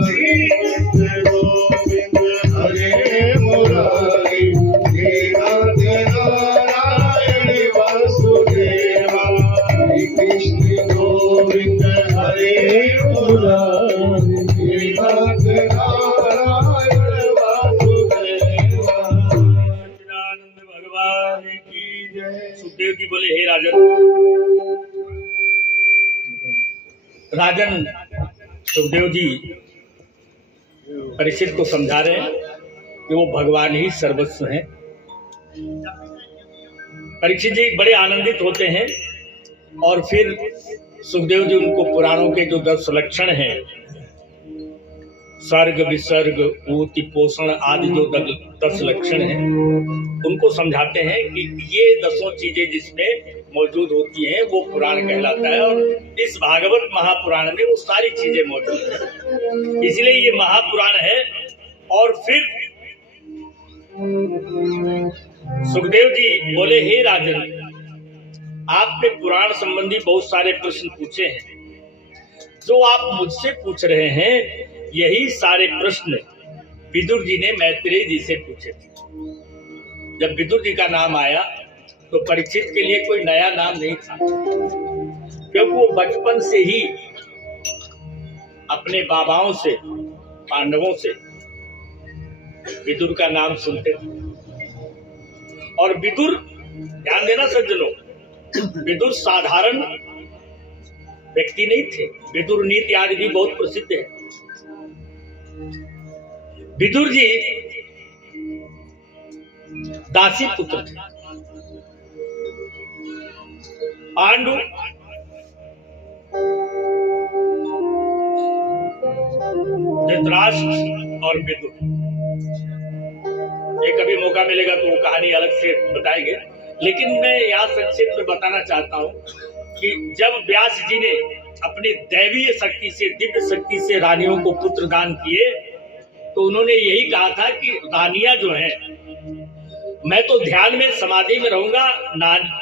श्री कृष्ण गोविंद हरे मुरारी, हे नाथ नारायण वासुदेवा, श्री कृष्ण गोविंद हरे मुरारी, हे नाथ नारायण वासुदेवा। आनंद भगवान की जय। सुखदेव जी बोले, हे राजन सुखदेव जी परीक्षित को समझा रहे हैं कि वो भगवान ही सर्वस्व हैं। परीक्षित जी बड़े आनंदित होते हैं, और फिर सुखदेव जी उनको पुराणों के जो 10 लक्षण हैं, सर्ग विसर्ग ऊति पोषण आदि जो 10 लक्षण हैं, उनको समझाते हैं कि ये 10 चीजें जिसमें मौजूद होती हैं वो पुराण कहलाता है, और इस भागवत महापुराण में वो सारी चीजें मौजूद हैं, इसलिए ये महापुराण है। और फिर सुखदेव जी बोले, हे राजन, आपने पुराण संबंधी बहुत सारे प्रश्न पूछे हैं, जो आप मुझसे पूछ रहे हैं यही सारे प्रश्न विदुर जी ने मैत्रेय जी से पूछे थे। जब विदुर जी का नाम आया तो परीक्षित के लिए कोई नया नाम नहीं था, क्योंकि वो बचपन से ही अपने बाबाओं से, पांडवों से विदुर का नाम सुनते थे। और विदुर, ध्यान देना सज्जनों, विदुर साधारण व्यक्ति नहीं थे। विदुर नीति आदि भी बहुत प्रसिद्ध है। विदुर जी दासी पुत्र थे। पांडु धृतराष्ट्र और विदुर, ये कभी मौका मिलेगा तो वो कहानी अलग से बताएंगे, लेकिन मैं यहाँ संक्षेप में बताना चाहता हूँ कि जब व्यास जी ने अपनी दैवीय शक्ति से, दिव्य शक्ति से रानियों को पुत्र दान किए, तो उन्होंने यही कहा था कि रानियां जो हैं, मैं तो ध्यान में समाधि में रहूंगा,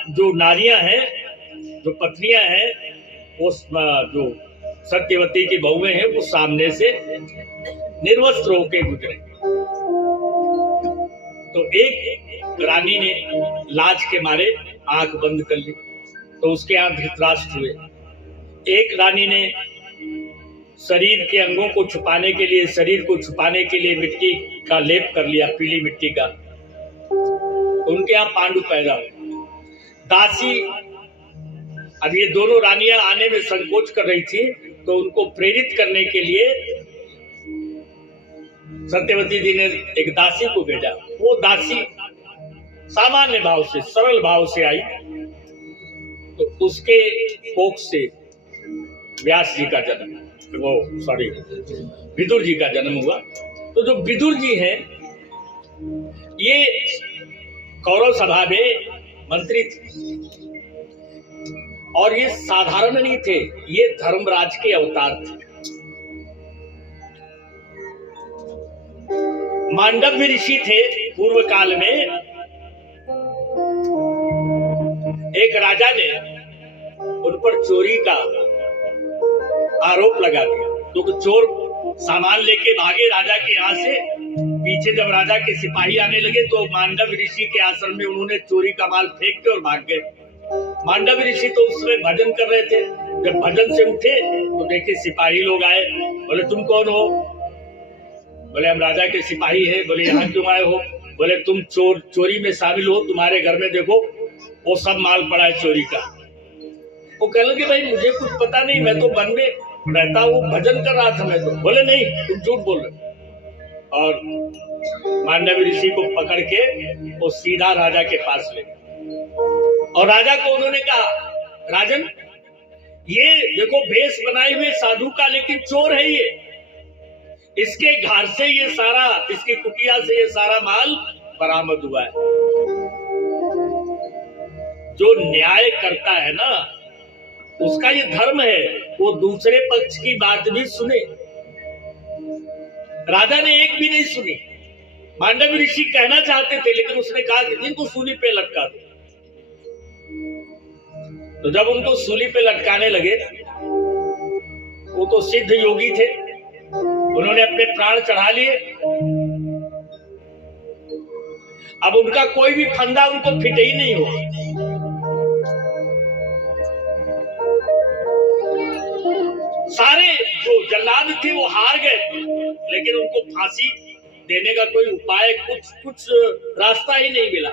जो नारियां हैं, जो पत्नियां हैं, वो जो सत्यवती की बहुएं हैं, वो सामने से निर्वस्त्र होकर गुजरे। तो एक रानी ने लाज के मारे आंख बंद कर ली, तो उसके यहाँ धृतराष्ट्र हुए। एक रानी ने शरीर के अंगों को छुपाने के लिए, शरीर को छुपाने के लिए मिट्टी का लेप कर लिया, पीली मिट्टी का, तो उनके यहाँ पांडु पैदा हुए। दासी, अब ये दोनों रानियां आने में संकोच कर रही थी, तो उनको प्रेरित करने के लिए सत्यवती जी ने एक दासी को भेजा। वो दासी सामान्य भाव से, सरल भाव से आई, तो उसके कोख से व्यास जी का जन्म, विदुर जी का जन्म हुआ। तो जो विदुर जी हैं, ये कौरव सभा में मंत्री थे, और ये साधारण नहीं थे, ये धर्मराज के अवतार थे। मांडव्य ऋषि थे पूर्व काल में। एक राजा ने उन पर चोरी का आरोप लगा दिया, क्योंकि चोर सामान लेके भागे राजा के यहाँ से। पीछे जब राजा के सिपाही आने लगे, तो मांडव्य ऋषि के आश्रम में उन्होंने चोरी का माल फेंक के और भाग गए। मांडव्य ऋषि तो उस समय भजन कर रहे थे। जब भजन से उठे तो देखे सिपाही लोग आए। बोले तुम कौन हो? बोले हम राजा के सिपाही हैं। बोले यहाँ क्यों आए हो? बोले तुम चोरी में शामिल हो, तुम्हारे घर में देखो वो सब माल पड़ा है चोरी का। वो कहने लगे भाई मुझे कुछ पता नहीं, मैं तो वन में रहता हूँ, भजन कर रहा था मैं तो। बोले नहीं, तुम झूठ बोल रहे। और मांडव्य ऋषि को पकड़ के वो सीधा राजा के पास ले गए, और राजा को उन्होंने कहा, राजन ये देखो भेष बनाए हुए साधु का, लेकिन चोर है ये। इसके घर से ये सारा, इसकी कुटिया से ये सारा माल बरामद हुआ है। जो न्याय करता है ना, उसका ये धर्म है, वो दूसरे पक्ष की बात भी सुने। राजा ने एक भी नहीं सुनी। मांडव्य ऋषि कहना चाहते थे, लेकिन उसने कहा कि इनको सूली पे लटका दो। तो जब उनको सूली पे लटकाने लगे, वो तो सिद्ध योगी थे, उन्होंने अपने प्राण चढ़ा लिए। अब उनका कोई भी फंदा उनको फिट ही नहीं हो। सारे जो जल्लाद थे वो हार गए, लेकिन उनको फांसी देने का कोई उपाय, कुछ रास्ता ही नहीं मिला।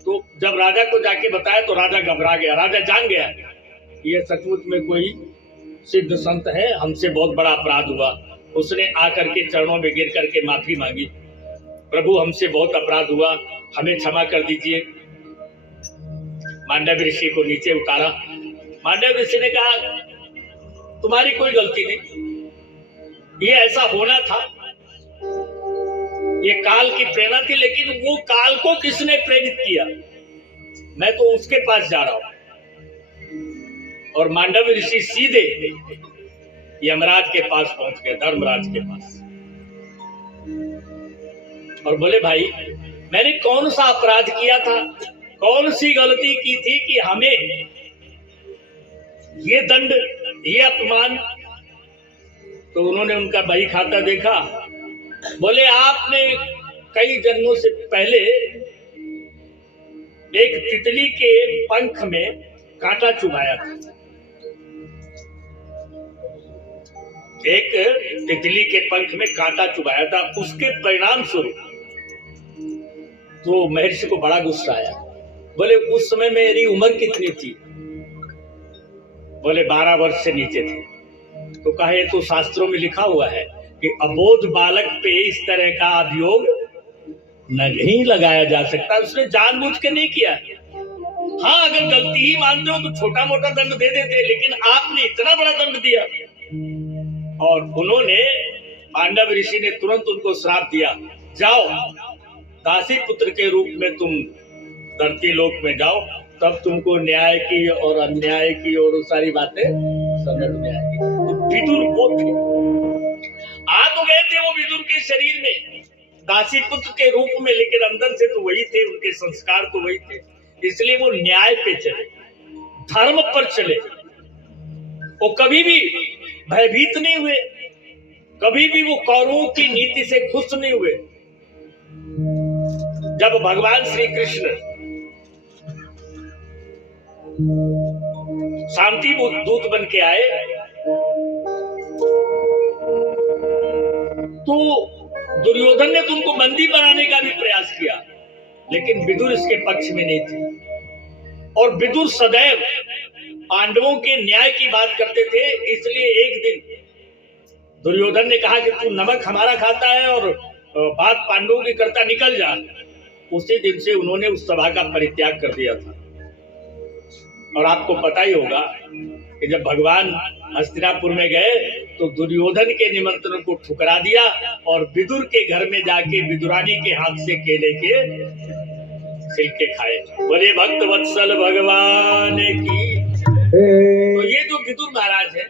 तो जब राजा को जाके बताया तो राजा घबरा गया। राजा जान गया ये सचमुच में कोई सिद्ध संत है, हमसे बहुत बड़ा अपराध हुआ। उसने आकर के चरणों में गिर करके माफी मांगी, प्रभु हमसे बहुत अपराध हुआ, हमें क्षमा कर दीजिए। मांडव्य ऋषि को नीचे उतारा। मांडव्य ऋषि ने कहा तुम्हारी कोई गलती नहीं, ये ऐसा होना था, ये काल की प्रेरणा थी, लेकिन वो काल को किसने प्रेरित किया, मैं तो उसके पास जा रहा हूं। और मांडव्य ऋषि सीधे यमराज के पास पहुंच गए, धर्मराज के पास, और बोले भाई मैंने कौन सा अपराध किया था, कौन सी गलती की थी कि हमें ये दंड, ये अपमान। तो उन्होंने उनका बही खाता देखा। बोले आपने कई जन्मों से पहले एक तितली के पंख में कांटा चुभाया था। एक तितली के पंख में कांटा चुभाया था, उसके परिणाम स्वरूप तो महर्षि को बड़ा गुस्सा आया। बोले उस समय मेरी उम्र कितनी थी? बोले 12 वर्ष से नीचे थे। तो कहा ये तो शास्त्रों में लिखा हुआ है कि अबोध बालक पे इस तरह का अभियोग नहीं लगाया जा सकता। उसने जानबूझ के नहीं किया। हाँ, अगर गलती ही मानते हो तो छोटा मोटा दंड दे देते, लेकिन आपने इतना बड़ा दंड दिया। और उन्होंने, पांडव ऋषि ने तुरंत उनको श्राप दिया, जाओ दासी पुत्र के रूप में तुम धरती लोक में जाओ, तब तुमको न्याय की और अन्याय की और वो सारी बातें समझ में आएगी। तो विदुर वो थे, आ तो गए थे वो विदुर के शरीर में दासी पुत्र के रूप में, लेकिन अंदर से तो वही थे, उनके संस्कार तो वही थे। इसलिए वो न्याय पे चले, धर्म पर चले। वो कभी भी भयभीत नहीं हुए, कभी भी वो कौरवों की नीति से खुश नहीं हुए। जब भगवान श्री कृष्ण शांति दूत बन के आए तो दुर्योधन ने तुमको बंदी बनाने का भी प्रयास किया, लेकिन विदुर इसके पक्ष में नहीं थे। और विदुर सदैव पांडवों के न्याय की बात करते थे। इसलिए एक दिन दुर्योधन ने कहा कि तू नमक हमारा खाता है और बात पांडवों की करता, निकल जा। उसी दिन से उन्होंने उस सभा का परित्याग कर दिया था। और आपको पता ही होगा कि जब भगवान हस्तिनापुर में गए तो दुर्योधन के निमंत्रण को ठुकरा दिया और विदुर के घर में जाके विदुरानी के हाथ से केले के छिलके खाए। बोले भक्त वत्सल भगवान की। तो ये जो विदुर महाराज है,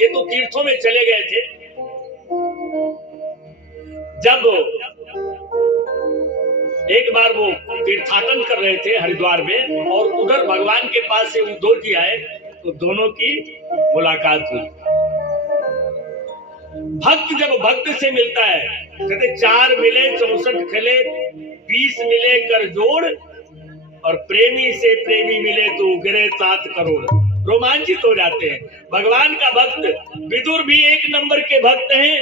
ये तो तीर्थों में चले गए थे। जब एक बार वो तीर्थाटन कर रहे थे हरिद्वार में, और उधर भगवान के पास से उद्धव जी आए, तो दोनों की मुलाकात हुई। भक्त जब भक्त से मिलता है, कहते 4 मिले 64 खिले, 20 मिले कर जोड़, और प्रेमी से प्रेमी मिले तो गिरे 7 करोड़। रोमांचित हो जाते हैं। भगवान का भक्त विदुर भी 1 नंबर के भक्त हैं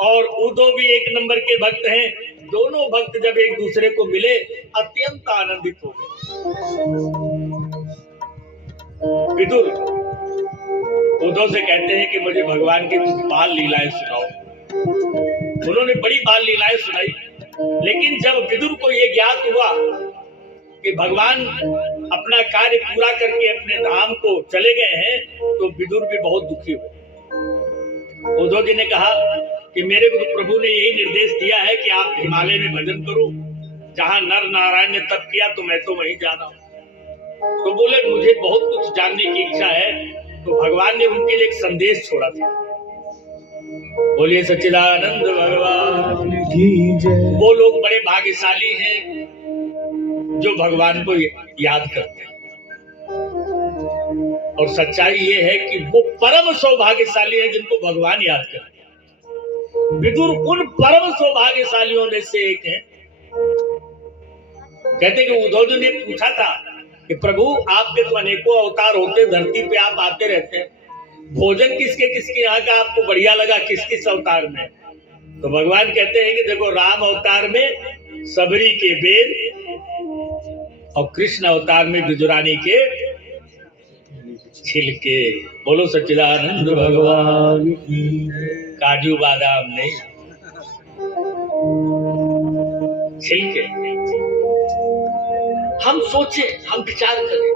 और उद्धव भी 1 नंबर के भक्त हैं। दोनों भक्त जब एक दूसरे को मिले अत्यंत आनंदित हो गए। विदुर उद्धव से कहते हैं कि मुझे भगवान की कुछ बाल लीलाएं सुनाओ। उन्होंने बड़ी बाल लीलाएं सुनाई, लेकिन जब विदुर को यह ज्ञात हुआ कि भगवान अपना कार्य पूरा करके अपने धाम को चले गए हैं, तो विदुर भी बहुत दुखी हुए। उद्धव जी ने कहा कि मेरे को तो प्रभु ने यही निर्देश दिया है कि आप हिमालय में भजन करो, जहां नर नारायण ने तप किया तो मैं तो वहीं जा रहा हूं। तो बोले मुझे बहुत कुछ जानने की इच्छा है। तो भगवान ने उनके लिए एक संदेश छोड़ा था। बोलिए सच्चिदानंद भगवान की जय। वो लोग बड़े भाग्यशाली हैं जो भगवान को याद करते हैं, और सच्चाई ये है कि वो परम सौभाग्यशाली है जिनको भगवान याद करते हैं। विदुर उन परम सौभाग्यशालियों में से एक है। कहते कि उद्धव जी ने पूछा था कि प्रभु आपके तो अनेकों अवतार होते, धरती पे आप आते रहते हैं, भोजन किसके किसके यहाँ का आपको बढ़िया लगा, किस किस अवतार में? तो भगवान कहते हैं कि देखो, राम अवतार में सबरी के बेर और कृष्ण अवतार में विदुरानी के छिलके। बोलो सच्चिदानंद भगवान की। काजू बादाम नहीं, छिलके। हम सोचे, हम विचार करें,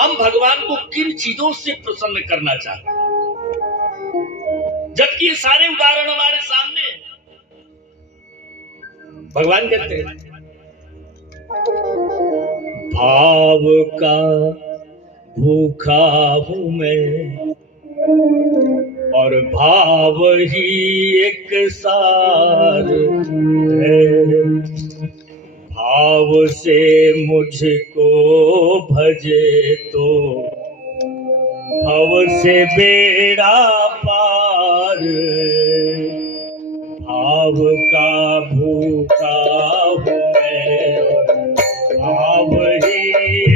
हम भगवान को किन चीजों से प्रसन्न करना चाहते हैं, जबकि ये सारे उदाहरण हमारे सामने हैं। भगवान कहते हैं भाव का भूखा हूं मैं और भाव ही एक सार है। भाव से मुझको भजे तो भव से बेड़ा पार। भाव का भूखा हूं मैं और भाव ही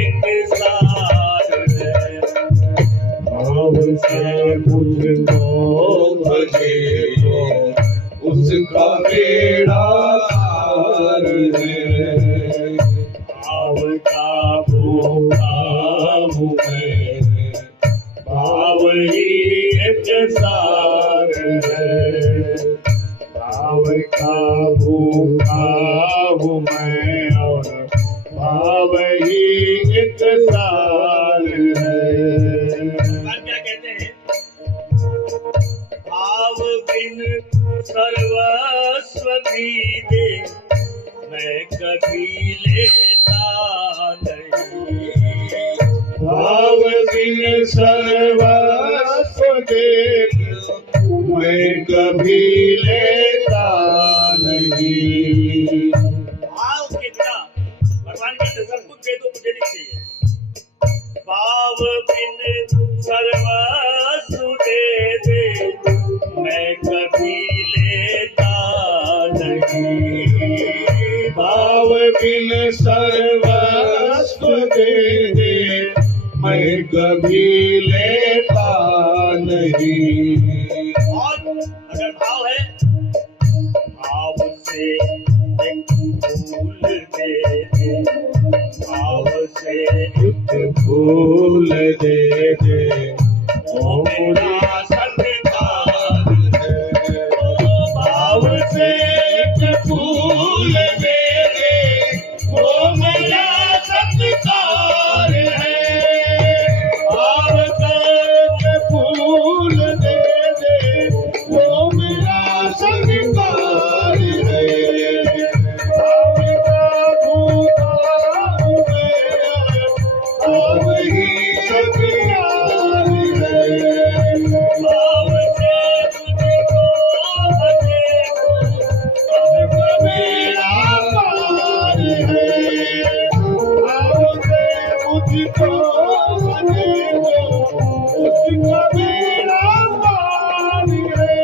एक सार है। भाव से मुझको भजे तो उसका बेड़ा पार है। मैं और भाव ही एक सार है। भगवान क्या कहते हैं? भाव बिन सर्वस्व भी दे, मैं कभी लेता नहीं। भाव बिन सर्वस्व दे, मैं कभी लेता नहीं। भाव कितना भगवान कहते सब कुछ दे दो, मुझे नहीं चाहिए। भाव बिन सर्वस्व दे दे, मैं कभी लेता नहीं। भाव बिन सर्वस्व दे दे, मैं कभी लेता नहीं। और अगर भाव है, भाव से एक फूल दे दे, भाव से एक फूल दे दे, ओ मेरा सत्कार है। भाव से एक फूल दे दे, वो मेरा सत्कार है। भाव से एक फूल दे दे, वो मेरा सत्कार है। भाव का भूखा हूँ मैं, भाव ही सत्कार है। भाव से तुझको देखो, अब मेरा पार है। भाव से मुझको देखो, उसका मेरा पार है।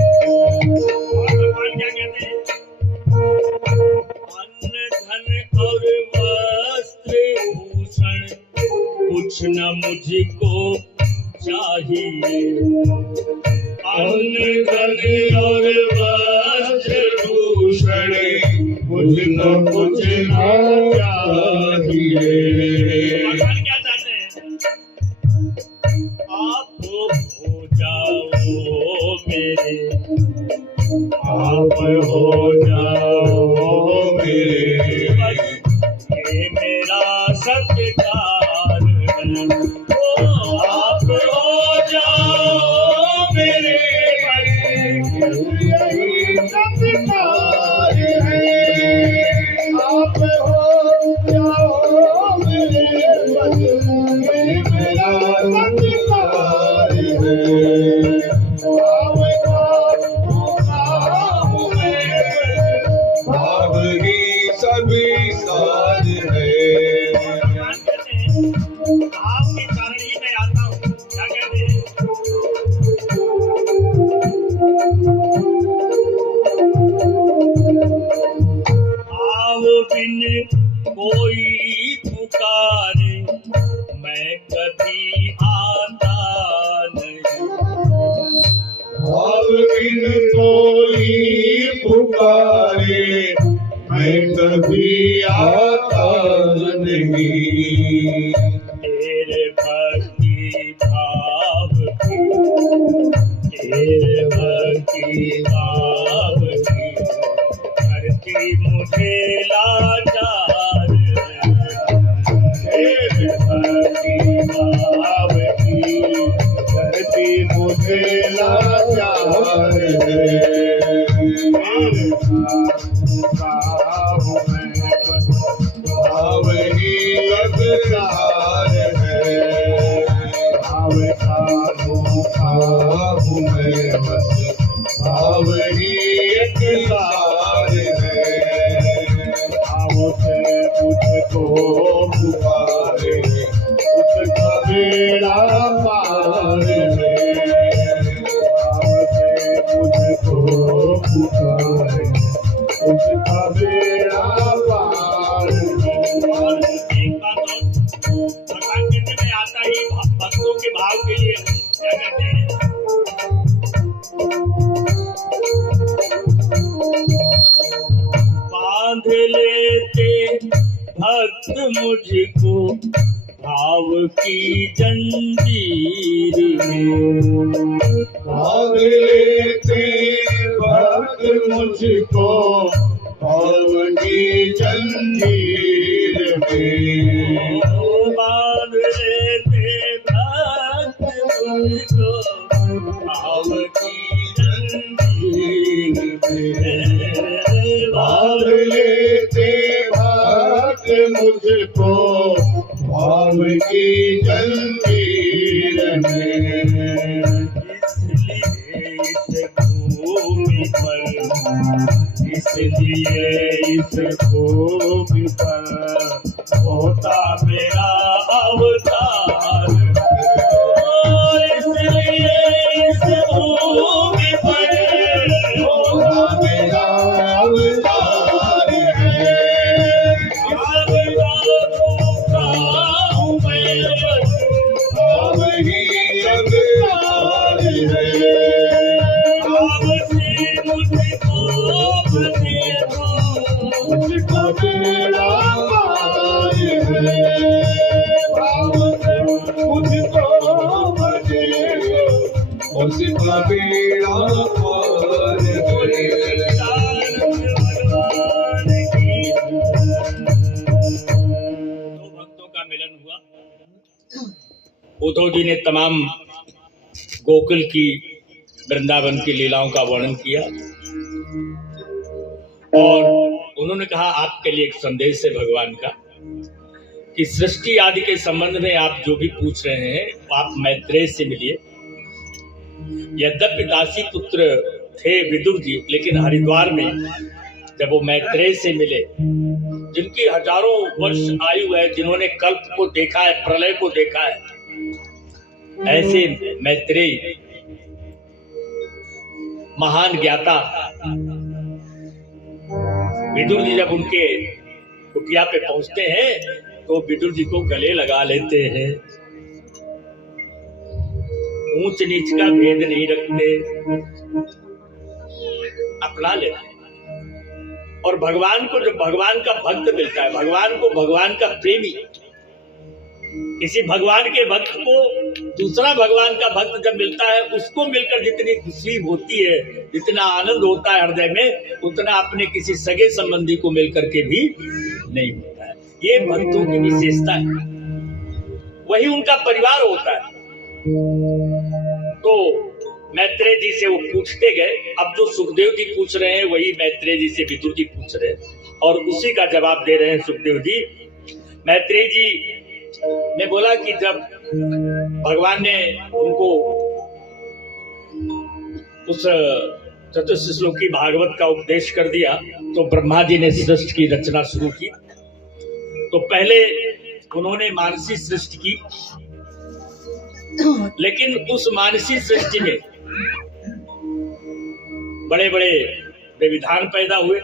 और भगवान क्या कहते हैं? अन्न धन और वस्त्र भूषण कुछ न मुझको चाहिए। अन्न धन और वस्त्र भूषण मुझको कुछ न चाहिए। भगवान क्या चाहते हैं? आप हो जाओ मेरे, आप हो जाओ मेरे, ये मेरा सत्कार है। ओ आप हो जाओ मेरे, यही सत्कार है। आप हो जाओ मेरे, ये मेरा सत्कार है। भाव का भूखा हूँ मैं, भाव ही सभी सार है। भगवान कहते हैं आपके कारण ही मैं आता हूँ। क्या कहते हैं? भाव बिन कोई पुकारे, मैं कभी आता नहीं। भाव बिन कोई पुकारे, मैं कभी आता नहीं। तेरे भक्ति भाव की, तेरे भक्ति भाव की करती मुझे लाचार है। तेरे भक्ति भाव की करती मुझे लाचार है। मेरे भाव में भाव ही अगसार है। भाव का भूखा हूँ मैं बस, भाव ही अगसार है। भाव से मुझको पुकारे, उसका बेड़ा पार है। भाव से मुझको पुकारे, उसका बेड़ा पार है। और एक बात और, भगवान कहते मैं आता ही भक्तों के भाव के लिए हूँ। क्या कहते हैं? बांध ले लेते भक्त मुझको भाव की जंजीर में। भाग लेते भक्त मुझको भाव की जंजीर में। बांध लेते भक्त मुझको भाव की जंजीर में। भाग लेते भक्त मुझको भाव की जंजीर में। इसलिए इस भूमि पर होता मेरा अवतार। इसलिए इस भूमि पर होता मेरा अवतार है। भाव ही अवतार है। उसका बेड़ा पार है। भाव से मुझको भजे उसका बेड़ा पार है। दो भक्तों का मिलन हुआ। उद्धव जी ने तमाम गोकुल की वृंदावन की लीलाओं का वर्णन किया और उन्होंने कहा आपके लिए एक संदेश है भगवान का कि सृष्टि आदि के संबंध में आप जो भी पूछ रहे हैं आप मैत्रेय से मिलिए। यद्यपि दासी पुत्र थे विदुर जी, लेकिन हरिद्वार में जब वो मैत्रेय से मिले, जिनकी हजारों वर्ष आयु है, जिन्होंने कल्प को देखा है, प्रलय को देखा है, ऐसे मैत्रेय महान ज्ञाता विदुर जी जब उनके कुटिया पे पहुंचते हैं तो विदुर जी को गले लगा लेते हैं। ऊंच नीच का भेद नहीं रखते, अपना लेते। और भगवान को जब भगवान का भक्त मिलता है, भगवान को भगवान का प्रेमी, किसी भगवान के भक्त को दूसरा भगवान का भक्त जब मिलता है, उसको मिलकर जितनी खुशी होती है, जितना आनंद होता है हृदय में, उतना अपने किसी सगे संबंधी को मिलकर के भी नहीं होता है। ये भक्तों की विशेषता है, वही उनका परिवार होता है। तो मैत्रेय जी से वो पूछते गए। अब जो सुखदेव जी पूछ रहे हैं वही मैत्रेय जी से विदुर जी पूछ रहे हैं और उसी का जवाब दे रहे हैं सुखदेव जी। मैत्रेय जी ने बोला कि जब भगवान ने उनको उस चतुश्लोकी भागवत का उपदेश कर दिया तो ब्रह्मा जी ने सृष्टि की रचना शुरू की। तो पहले उन्होंने मानसी सृष्टि की, लेकिन उस मानसी सृष्टि में बड़े बड़े विधान पैदा हुए।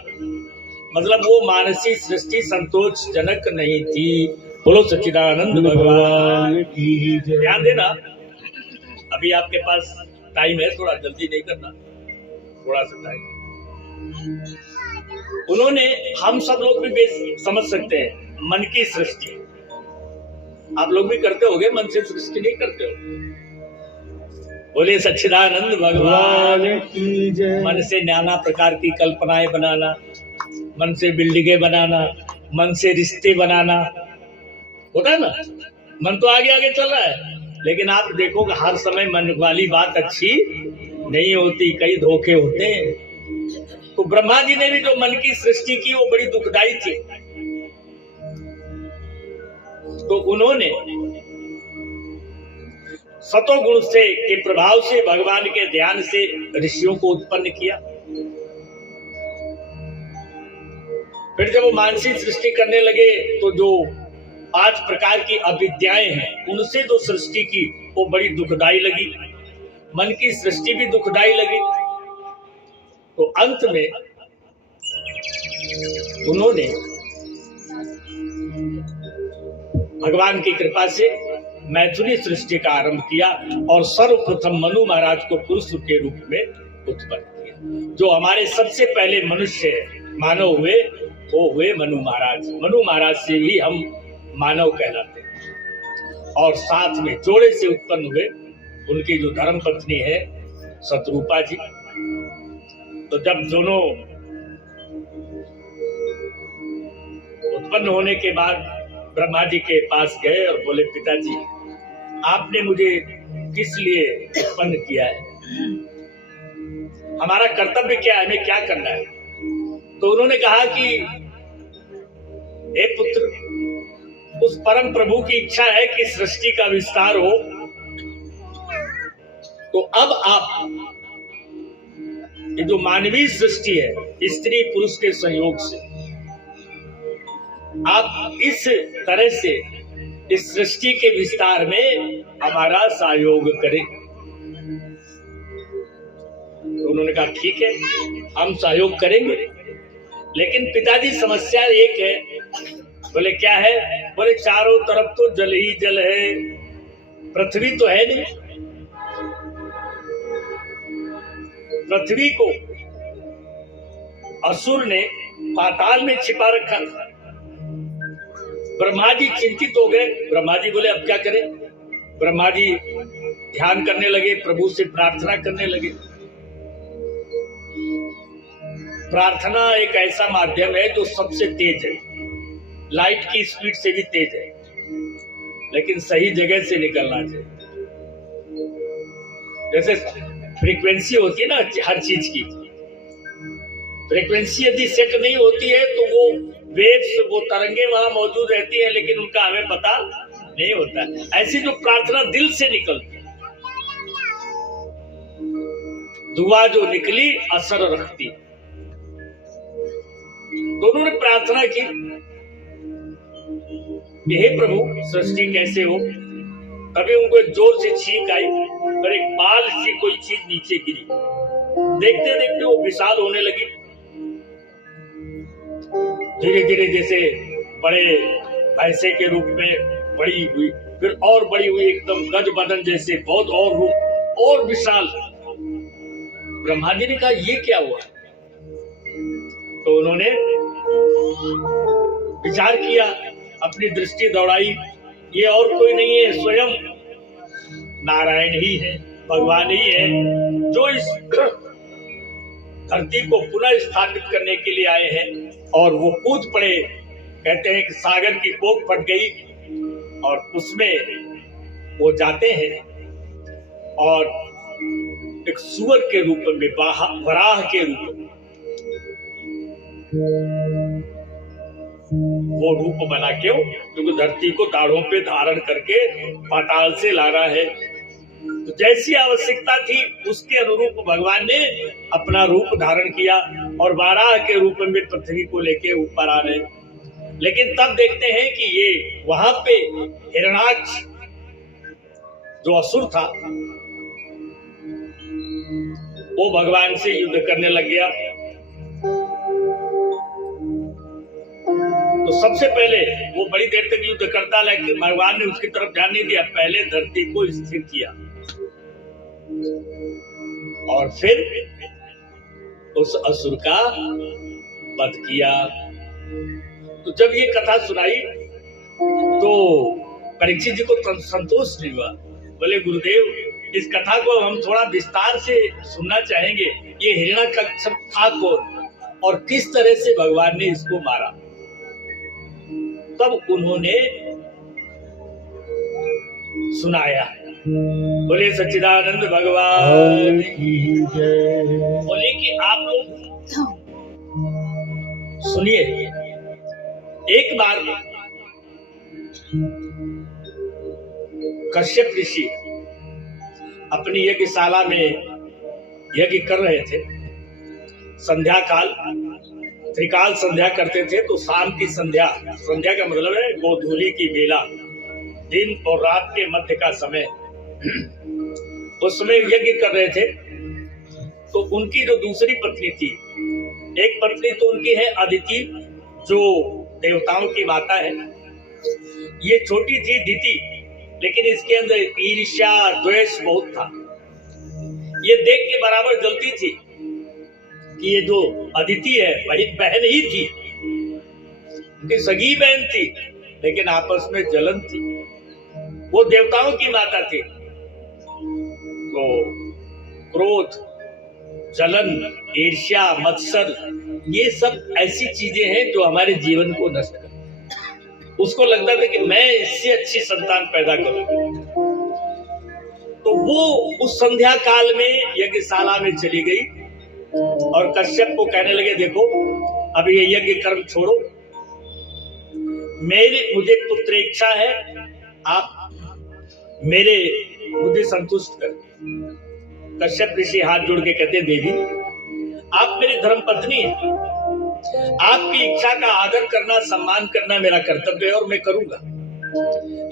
मतलब वो मानसी सृष्टि संतोषजनक नहीं थी। बोलो सच्चिदानंद भगवान की जय। ध्यान देना, अभी आपके पास टाइम है, थोड़ा जल्दी नहीं करना, थोड़ा सा टाइम। उन्होंने, हम सब लोग भी समझ सकते हैं, मन की सृष्टि। आप लोग भी करते होगे, मन से सृष्टि नहीं करते हो। बोले सच्चिदानंद भगवान की जय। मन से नाना प्रकार की कल्पनाएं बनाना, मन से बिल्डिंगें बनाना, मन से रिश्ते बनाना होता है ना। मन तो आगे आगे चल रहा है, लेकिन आप देखोगे हर समय मन वाली बात अच्छी नहीं होती, कई धोखे होते हैं। तो ब्रह्मा जी ने भी जो मन की सृष्टि की वो बड़ी दुखदाई थी। तो उन्होंने सतोगुण से के प्रभाव से, भगवान के ध्यान से ऋषियों को उत्पन्न किया। फिर जब वो मानसिक सृष्टि करने लगे तो जो 5 प्रकार की अविद्याएं हैं उनसे जो सृष्टि की वो बड़ी दुखदाई लगी, मन की सृष्टि भी दुखदाई लगी। तो अंत में उन्होंने भगवान की कृपा से मैथुनी सृष्टि का आरंभ किया और सर्वप्रथम मनु महाराज को पुरुष के रूप में उत्पन्न किया। जो हमारे सबसे पहले मनुष्य मानव हुए वो हुए मनु महाराज। मनु महाराज से भी हम मानव कहलाते हैं। और साथ में जोड़े से उत्पन्न हुए उनकी जो धर्म पत्नी है शत्रुपा जी। तो जब दोनों उत्पन्न होने के बाद ब्रह्मा जी के पास गए और बोले, पिताजी आपने मुझे किस लिए उत्पन्न किया है, हमारा कर्तव्य क्या है, हमें क्या करना है। तो उन्होंने कहा कि हे पुत्र, उस परम प्रभु की इच्छा है कि सृष्टि का विस्तार हो, तो अब आप ये जो मानवीय सृष्टि है स्त्री पुरुष के संयोग से, आप इस तरह से इस सृष्टि के विस्तार में हमारा सहयोग करें। तो उन्होंने कहा ठीक है, हम सहयोग करेंगे, लेकिन पिताजी समस्या एक है। बोले क्या है? बोले चारों तरफ तो जल ही जल है, पृथ्वी तो है नहीं। पृथ्वी को असुर ने पाताल में छिपा रखा था। ब्रह्मा जी चिंतित हो गए। ब्रह्मा जी बोले अब क्या करें? ब्रह्मा जी ध्यान करने लगे, प्रभु से प्रार्थना करने लगे। प्रार्थना एक ऐसा माध्यम है जो सबसे तेज है, लाइट की स्पीड से भी तेज है, लेकिन सही जगह से निकलना चाहिए। जैसे फ्रीक्वेंसी होती है ना हर चीज की, फ्रीक्वेंसी यदि सेट नहीं होती है तो वो वेव्स, वो तरंगे वहां मौजूद रहती है, लेकिन उनका हमें पता नहीं होता। ऐसी जो प्रार्थना दिल से निकलती, दुआ जो निकली असर रखती। दोनों ने प्रार्थना की, हे प्रभु सृष्टि कैसे हो। तभी उनको जोर से छींक आई और एक बाल सी कोई चीज नीचे गिरी। देखते देखते वो विशाल होने लगी, धीरे धीरे जैसे बड़े भैंसे के रूप में बड़ी हुई, फिर और बड़ी हुई, एकदम गज बदन जैसे, बहुत और रूप और विशाल। ब्रह्मा जी ने कहा ये क्या हुआ? तो उन्होंने विचार किया, अपनी दृष्टि दौड़ाई, ये और कोई नहीं है, स्वयं नारायण ही है, भगवान ही है, जो इस धरती को पुनः स्थापित करने के लिए आए हैं। और वो कूद पड़े। कहते हैं कि सागर की कोख फट गई और उसमें वो जाते हैं और एक सुअर के रूप में, वराह के रूप में वो रूप बना के, क्योंकि धरती को दाढ़ों पे धारण करके पाताल से ला रहा है। तो जैसी आवश्यकता थी उसके अनुरूप भगवान ने अपना रूप धारण किया और वाराह के रूप में पृथ्वी को लेके ऊपर आ रहे। लेकिन तब देखते हैं कि ये वहां पे हिरण्याक्ष जो असुर था वो भगवान से युद्ध करने लग गया। तो सबसे पहले वो बड़ी देर तक युद्ध करता, लेकिन भगवान ने उसकी तरफ ध्यान नहीं दिया। पहले धरती को स्थिर किया और फिर उस असुर का वध किया। तो जब ये कथा सुनाई तो परीक्षित जी को संतोष नहीं हुआ। बोले गुरुदेव, इस कथा को हम थोड़ा विस्तार से सुनना चाहेंगे। ये हिरण्याक्ष था कौन और किस तरह से भगवान ने इसको मारा? तब उन्होंने सुनाया। बोले सच्चिदानंद भगवान की जय। बोले कि आप लोग सुनिए, एक बार कश्यप ऋषि अपनी यज्ञशाला में यज्ञ कर रहे थे। संध्या काल, त्रिकाल संध्या करते थे। तो शाम की संध्या, संध्या का मतलब है गोधूली की बेला, दिन और रात के मध्य का समय, उसमें यज्ञ कर रहे थे। तो उनकी जो दूसरी पत्नी थी, एक पत्नी तो उनकी है अदिति, जो देवताओं की माता है। ये छोटी थी दिति, लेकिन इसके अंदर ईर्ष्या द्वेष बहुत था। ये देख के बराबर जलती थी कि ये जो अदिति है बहन ही थी, उनकी सगी बहन थी, लेकिन आपस में जलन थी। वो देवताओं की माता थी। तो क्रोध, जलन, ईर्ष्या, मत्सर, ये सब ऐसी चीजें हैं जो हमारे जीवन को नष्ट करती हैं। उसको लगता था कि मैं इससे अच्छी संतान पैदा करूं। तो वो उस संध्या काल में यज्ञशाला में चली गई और कश्यप को कहने लगे, देखो अब ये यज्ञ कर्म छोड़ो, मुझे पुत्र इच्छा है, आप मुझे संतुष्ट कर। कश्यप ऋषि हाथ जोड़ के कहते, देवी आप मेरी धर्म पत्नी है, आपकी इच्छा का आदर करना, सम्मान करना मेरा कर्तव्य है और मैं करूंगा।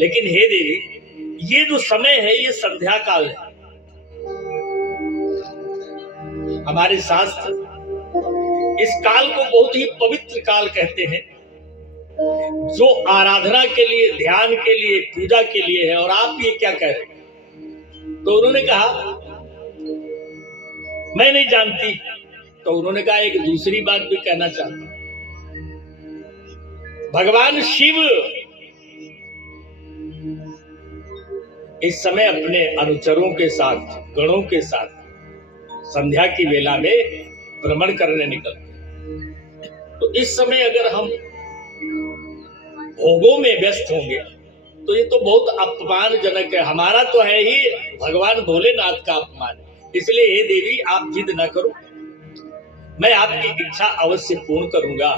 लेकिन हे देवी, ये जो समय है ये संध्या काल है। हमारे शास्त्र इस काल को बहुत ही पवित्र काल कहते हैं, जो आराधना के लिए, ध्यान के लिए, पूजा के लिए है। और आप ये क्या कह रहे हैं? तो उन्होंने कहा मैं नहीं जानती। तो उन्होंने कहा एक दूसरी बात भी कहना चाहता हूं। भगवान शिव इस समय अपने अनुचरों के साथ, गणों के साथ संध्या की वेला में भ्रमण करने निकलते। तो इस समय अगर हम भोगों में व्यस्त होंगे तो ये तो बहुत अपमानजनक है। हमारा तो है ही भगवान भोलेनाथ का अपमान। इसलिए हे देवी आप जिद न करो, मैं आपकी इच्छा अवश्य पूर्ण करूंगा।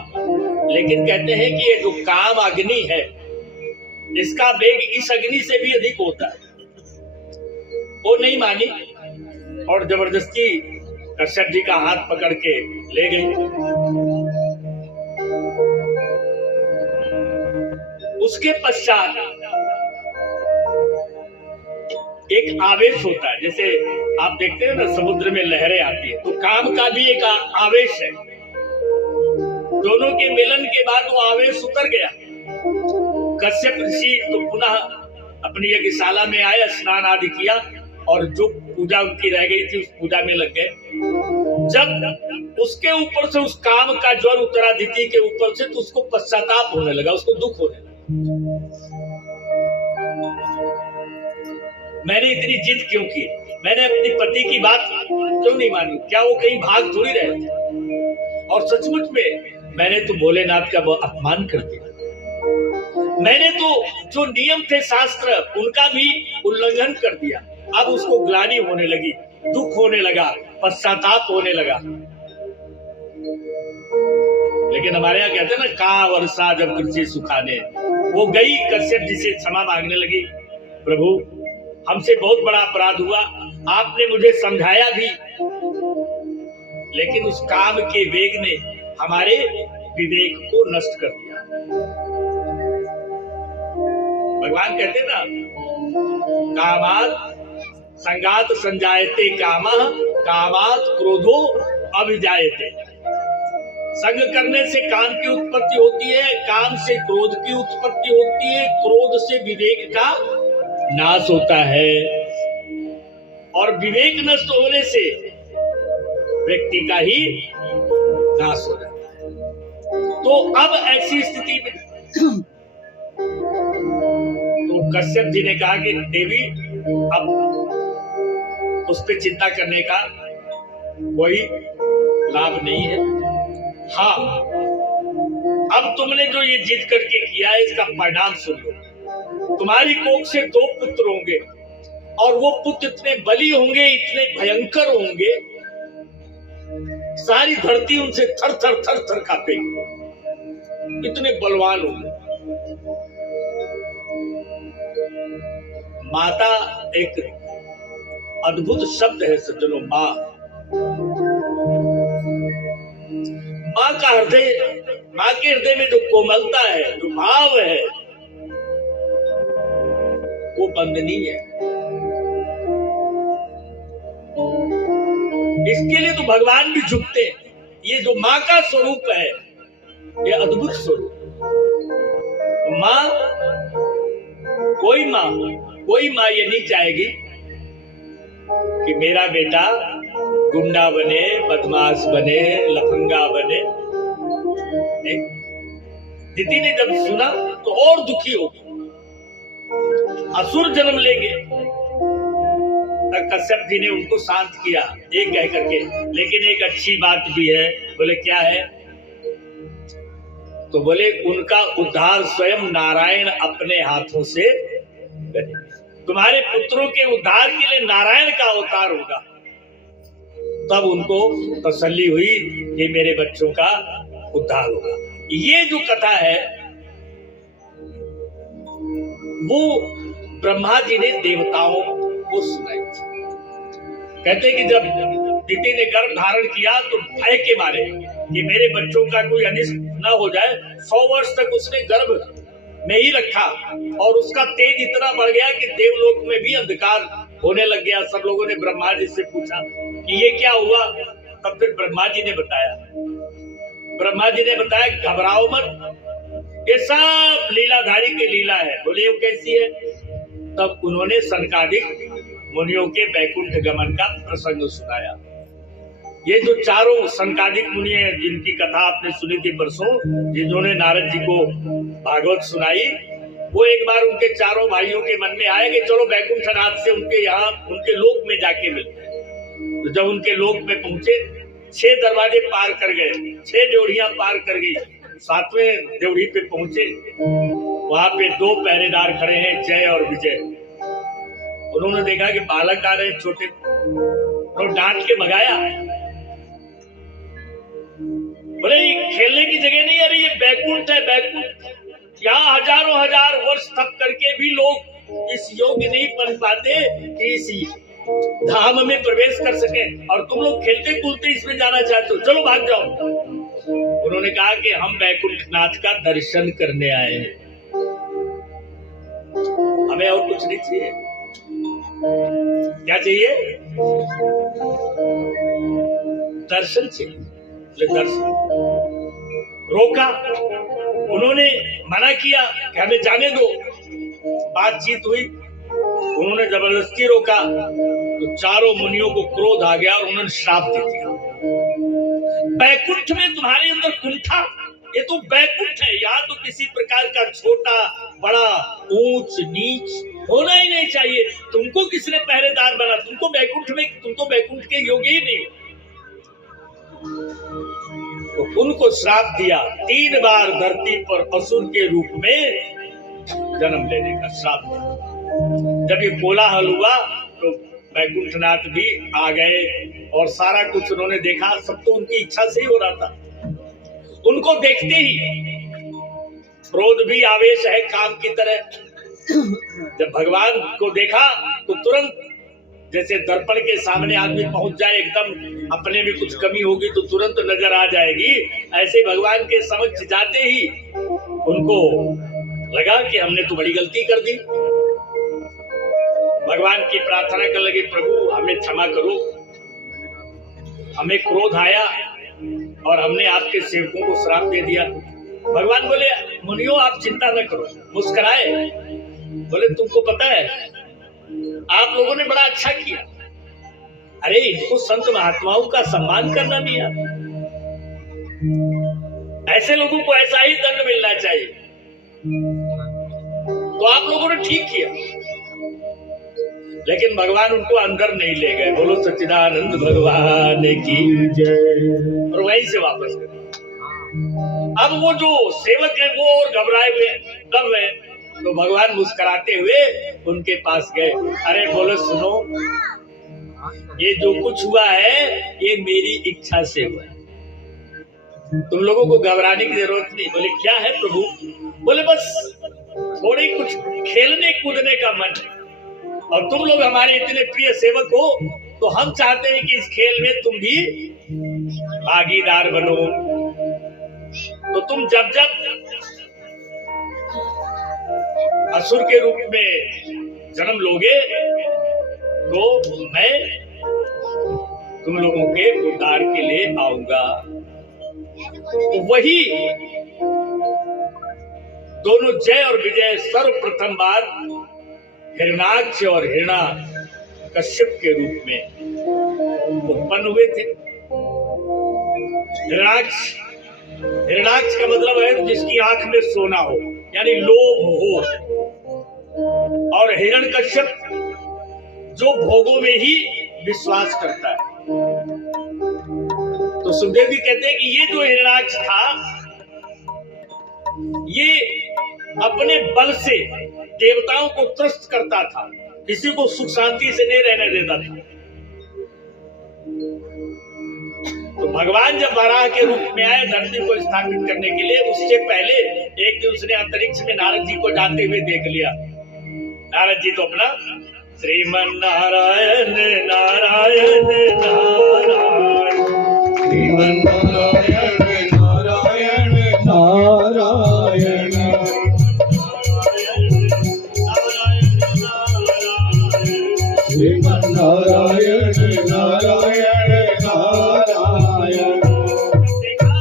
लेकिन कहते हैं कि ये जो काम अग्नि है, इसका वेग इस अग्नि से भी अधिक होता है। वो नहीं मानी और जबरदस्ती कश्यप जी का हाथ पकड़ के ले गई। उसके पश्चात एक आवेश होता है। जैसे आप देखते हैं ना समुद्र में लहरें आती है, तो काम का भी एक आवेश है। दोनों के मिलन के बाद वो आवेश उतर गया। कश्यप ऋषि तो पुनः अपनी यज्ञशाला में आए, स्नान आदि किया और जो पूजा उनकी रह गई थी उस पूजा में लग गए। जब उसके ऊपर से उस काम का ज्वर उतरा अदिति के ऊपर से, तो उसको पश्चाताप होने लगा, उसको दुख होने लगा। मैंने इतनी जिद क्यों की, मैंने अपनी पति की बात क्यों नहीं मानी? क्या वो कहीं भाग थोड़ी रहे थे? और सचमुच में मैंने तो भोलेनाथ का अपमान कर दिया। मैंने तो जो नियम थे शास्त्र, उनका भी उल्लंघन कर दिया। अब उसको ग्लानि होने लगी, दुख होने लगा, पश्चाताप होने लगा। लेकिन हमारे यहाँ कहते हैं ना, का वर्षा जब कृषि सुखाने। वो गई कश्यप जी से क्षमा मांगने लगी, प्रभु हमसे बहुत बड़ा अपराध हुआ, आपने मुझे समझाया भी, लेकिन उस काम के वेग ने हमारे विवेक को नष्ट कर दिया। भगवान कहते ना, कामात संगात संजायते कामः, कामात क्रोधो अभिजायते। संग करने से काम की उत्पत्ति होती है, काम से क्रोध की उत्पत्ति होती है, क्रोध से विवेक का नाश होता है और विवेक नष्ट होने से व्यक्ति का ही नाश हो जाता है। तो अब ऐसी स्थिति में तो कश्यप जी ने कहा कि देवी अब उस पर चिंता करने का कोई लाभ नहीं है। हाँ, अब तुमने जो ये जिद करके किया है, इसका परिणाम सुन लो। तुम्हारी कोख से 2 पुत्र होंगे और वो पुत्र इतने बली होंगे, इतने भयंकर होंगे, सारी धरती उनसे थर थर थर थर कांपेगी, इतने बलवान होंगे। माता एक अद्भुत शब्द है सज्जनों, माँ। माँ का हृदय, माँ के हृदय में जो कोमलता है, जो भाव है, वो वंदनीय है। इसके लिए तो भगवान भी झुकते हैं। ये जो माँ का स्वरूप है, ये अद्भुत स्वरूप। माँ, कोई माँ ये नहीं चाहेगी कि मेरा बेटा गुंडा बने, बदमाश बने, लफंगा बने। नहीं, दिति ने जब सुना तो और दुखी हो गई, असुर जन्म लेंगे। तब कश्यप जी ने उनको शांत किया एक कह करके, लेकिन एक अच्छी बात भी है। बोले क्या है? तो बोले उनका उद्धार स्वयं नारायण अपने हाथों से करेंगे। तुम्हारे पुत्रों के उद्धार के लिए नारायण का अवतार होगा। तब उनको तसल्ली हुई कि मेरे बच्चों का उद्धार होगा। ये जो कथा है वो ब्रह्मा जी ने देवताओं को सुनाई थी। कहते कि जब दिति ने गर्भ धारण किया तो भय के मारे कि मेरे बच्चों का कोई अनिष्ट न हो जाए, 100 वर्ष तक उसने गर्भ में ही रखा और उसका तेज इतना बढ़ गया कि देवलोक में भी अंधकार होने लग गया। सब लोगों ने ब्रह्मा जी से पूछा कि ये क्या हुआ। तब फिर ब्रह्मा जी ने बताया, घबराओ मत, ये सब लीलाधारी की लीला है। बोले वो कैसी है? तब उन्होंने सनकादिक मुनियों के बैकुंठ गमन का प्रसंग सुनाया। ये जो चारों सनकादिक मुनि हैं जिनकी कथा आपने सुनी थी परसों, जिन्होंने नारद जी को भागवत सुनाई, वो एक बार उनके चारों भाइयों के मन में आए कि चलो बैकुंठनाथ से उनके यहाँ उनके लोक में जाके मिलते हैं। तो जब उनके लोक में पहुंचे, 6 दरवाजे पार कर गए, 6 ड्योढ़ियां पार कर गई। 7वें ड्योढ़ी पे पहुंचे, वहां पे 2 पहरेदार खड़े हैं, जय और विजय। उन्होंने देखा कि बालक आ रहे छोटे, तो डांट के भगाया। बोले ये खेलने की जगह नहीं, अरे ये बैकुंठ है, बैकुंठ। यहाँ हजारों हजार वर्ष तप करके भी लोग इस योग्य नहीं बन पाते कि इस धाम में प्रवेश कर सके, और तुम लोग खेलते कूदते इसमें जाना चाहते हो, चलो भाग जाओ। उन्होंने कहा कि हम बैकुंठनाथ का दर्शन करने आए हैं, हमें और कुछ नहीं चाहिए। क्या चाहिए? दर्शन चाहिए। दर्शन रोका, उन्होंने मना किया कि हमें जाने दो। बातचीत हुई, उन्होंने जबरदस्ती रोका तो चारों मुनियों को क्रोध आ गया और उन्होंने श्राप दे दिया। बैकुंठ में तुम्हारे अंदर कुंठा, ये तो बैकुंठ है, यहाँ तो किसी प्रकार का छोटा बड़ा ऊंच नीच होना ही नहीं चाहिए। तुमको किसने पहरेदार बना? तुम तो बैकुंठ के योग्य ही नहीं हो। तो उनको श्राप दिया, 3 बार धरती पर असुर के रूप में जन्म लेने का श्राप दिया। जब ये कोलाहल हुआ तो बैकुंठनाथ भी आ गए और सारा कुछ उन्होंने देखा। सब तो उनकी इच्छा से ही हो रहा था। उनको देखते ही क्रोध भी आवेश है काम की तरह। जब भगवान को देखा तो तुरंत, जैसे दर्पण के सामने आदमी पहुंच जाए, एकदम अपने में कुछ कमी होगी तो तुरंत नजर आ जाएगी, ऐसे भगवान के समक्ष जाते ही उनको लगा कि हमने तो बड़ी गलती कर दी। भगवान की प्रार्थना कर लगे, प्रभु हमें क्षमा करो, हमें क्रोध आया और हमने आपके सेवकों को श्राप दे दिया। भगवान बोले, मुनियों आप चिंता न करो। मुस्कुराए, बोले तुमको पता है आप लोगों ने बड़ा अच्छा किया। अरे इनको संत महात्माओं का सम्मान करना भी है, ऐसे लोगों को ऐसा ही दंड मिलना चाहिए। तो आप लोगों ने ठीक किया। लेकिन भगवान उनको अंदर नहीं ले गए। बोलो सच्चिदानंद भगवान की जय। और वहीं से वापस गए। अब वो जो सेवक है वो और घबराए हुए डर रहे, तो भगवान मुस्कुराते हुए उनके पास गए। अरे बोलो सुनो, ये जो कुछ हुआ है ये मेरी इच्छा से हुआ है, तुम लोगों को घबराने की जरूरत नहीं। बोले क्या है प्रभु? बोले बस थोड़ी कुछ खेलने कूदने का मन है, और तुम लोग हमारे इतने प्रिय सेवक हो तो हम चाहते हैं कि इस खेल में तुम भी भागीदार बनो। तो तुम जब जब असुर के रूप में जन्म लोगे तो मैं तुम लोगों के उद्धार के लिए आऊंगा। तो वही दोनों जय और विजय सर्वप्रथम बार हिरणाक्ष और हिरणा कश्यप के रूप में उत्पन्न हुए थे। हिरणाक्ष हिरणाक्ष का मतलब है जिसकी आंख में सोना हो, यानी लोभ हो। और हिरण्यकश्यप जो भोगों में ही विश्वास करता है। तो सुखदेव जी कहते हैं कि ये जो हिरणाक्ष था, ये अपने बल से देवताओं को त्रस्त करता था, किसी को सुख शांति से नहीं रहने देता था। तो भगवान जब वराह के रूप में आए धरती को स्थापित करने के लिए, उससे पहले एक दिन उसने अंतरिक्ष में नारद जी को जाते हुए देख लिया। नारद जी तो अपना श्रीमन नारायण नारायण नारायण, श्रीमन नारायण नारायण नारायण, श्रीमन नारायण नारायण नारायण। देखा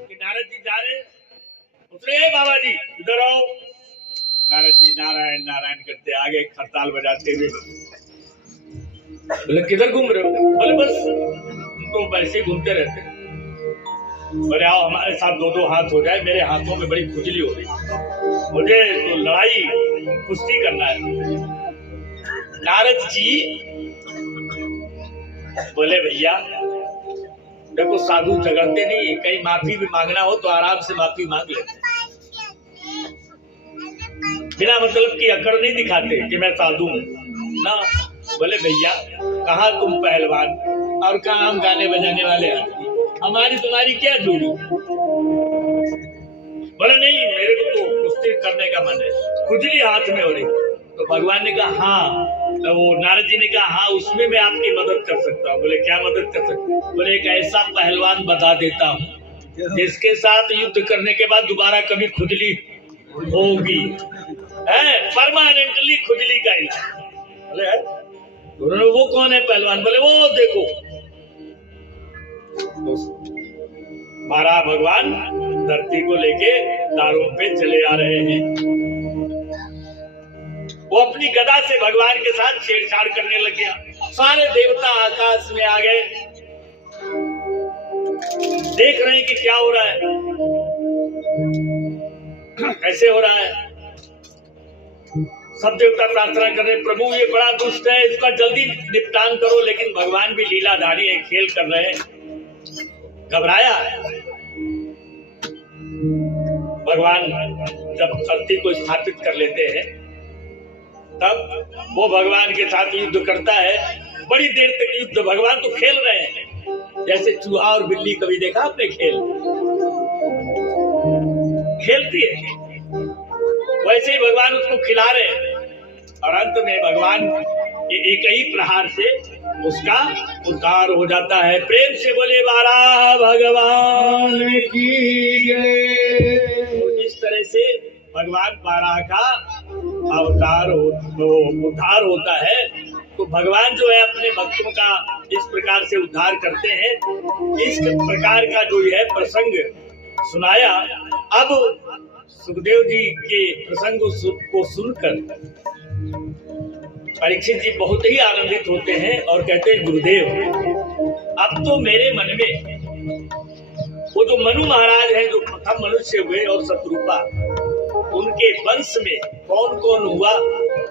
कि नारद जी जा रहे, उतरे बाबा जी इधर आओ। नारद जी नारायण नारायण करते आगे खरताल बजाते हुए। बोले किधर घूम रहे हो? बोले बस तो वैसे ही घूमते रहते। बोले आओ हमारे साथ दो दो हाथ हो जाए, मेरे हाथों में बड़ी खुजली हो रही, मुझे तो लड़ाई कुश्ती करना है। नारद जी बोले भैया देखो साधु झगड़ते नहीं, कहीं माफी भी मांगना हो तो आराम से माफी मांग लेते, बिना मतलब की अकड़ नहीं दिखाते कि मैं साधु हूं ना। बोले भैया कहाँ तुम पहलवान और कहाँ हम गाने बजाने वाले आदमी, हमारी तुम्हारी क्या जोड़ी? बोले नहीं मेरे को तो कुश्ती करने का मन है, खुजली हाथ में हो रही। तो भगवान ने कहा हाँ, तो वो नारद जी ने कहा हाँ उसमें मैं आपकी मदद कर सकता हूँ। बोले क्या मदद कर सकते? बोले एक ऐसा पहलवान बता देता हूँ जिसके साथ युद्ध करने के बाद दोबारा कभी खुजली होगी, है परमानेंटली खुजली का इलाज। बोले वो कौन है पहलवान? बोले वो देखो। बारह भगवान धरती को लेके दारों पे चले आ रहे हैं। वो अपनी गदा से भगवान के साथ छेड़छाड़ करने लग गया। सारे देवता आकाश में आ गए, देख रहे हैं कि क्या हो रहा है, कैसे हो रहा है। सब देवता प्रार्थना कर रहे, प्रभु ये बड़ा दुष्ट है, इसका जल्दी निपटान करो। लेकिन भगवान भी लीलाधारी है, खेल कर रहे हैं, घबराया है। भगवान जब धरती को स्थापित कर लेते हैं तब वो भगवान के साथ युद्ध करता है। बड़ी देर तक युद्ध, भगवान तो खेल रहे हैं जैसे चूहा और बिल्ली, कभी देखा आपने खेल? खेलती है वैसे ही भगवान उसको खिला रहे हैं। और अंत में भगवान के एक ही प्रहार से उसका उद्धार हो जाता है। प्रेम से बोले बारह भगवान की जय। तो इस तरह से भगवान बारह का अवतार उद्धार होता है। तो भगवान जो है अपने भक्तों का इस प्रकार से उद्धार करते हैं। इस प्रकार का जो है प्रसंग सुनाया। अब सुखदेव जी के प्रसंग को सुनकर परीक्षित जी बहुत ही आनंदित होते हैं और कहते हैं गुरुदेव अब तो मेरे मन में वो जो मनु महाराज हैं जो प्रथम मनुष्य हुए और शत्रुपा, उनके वंश में कौन कौन हुआ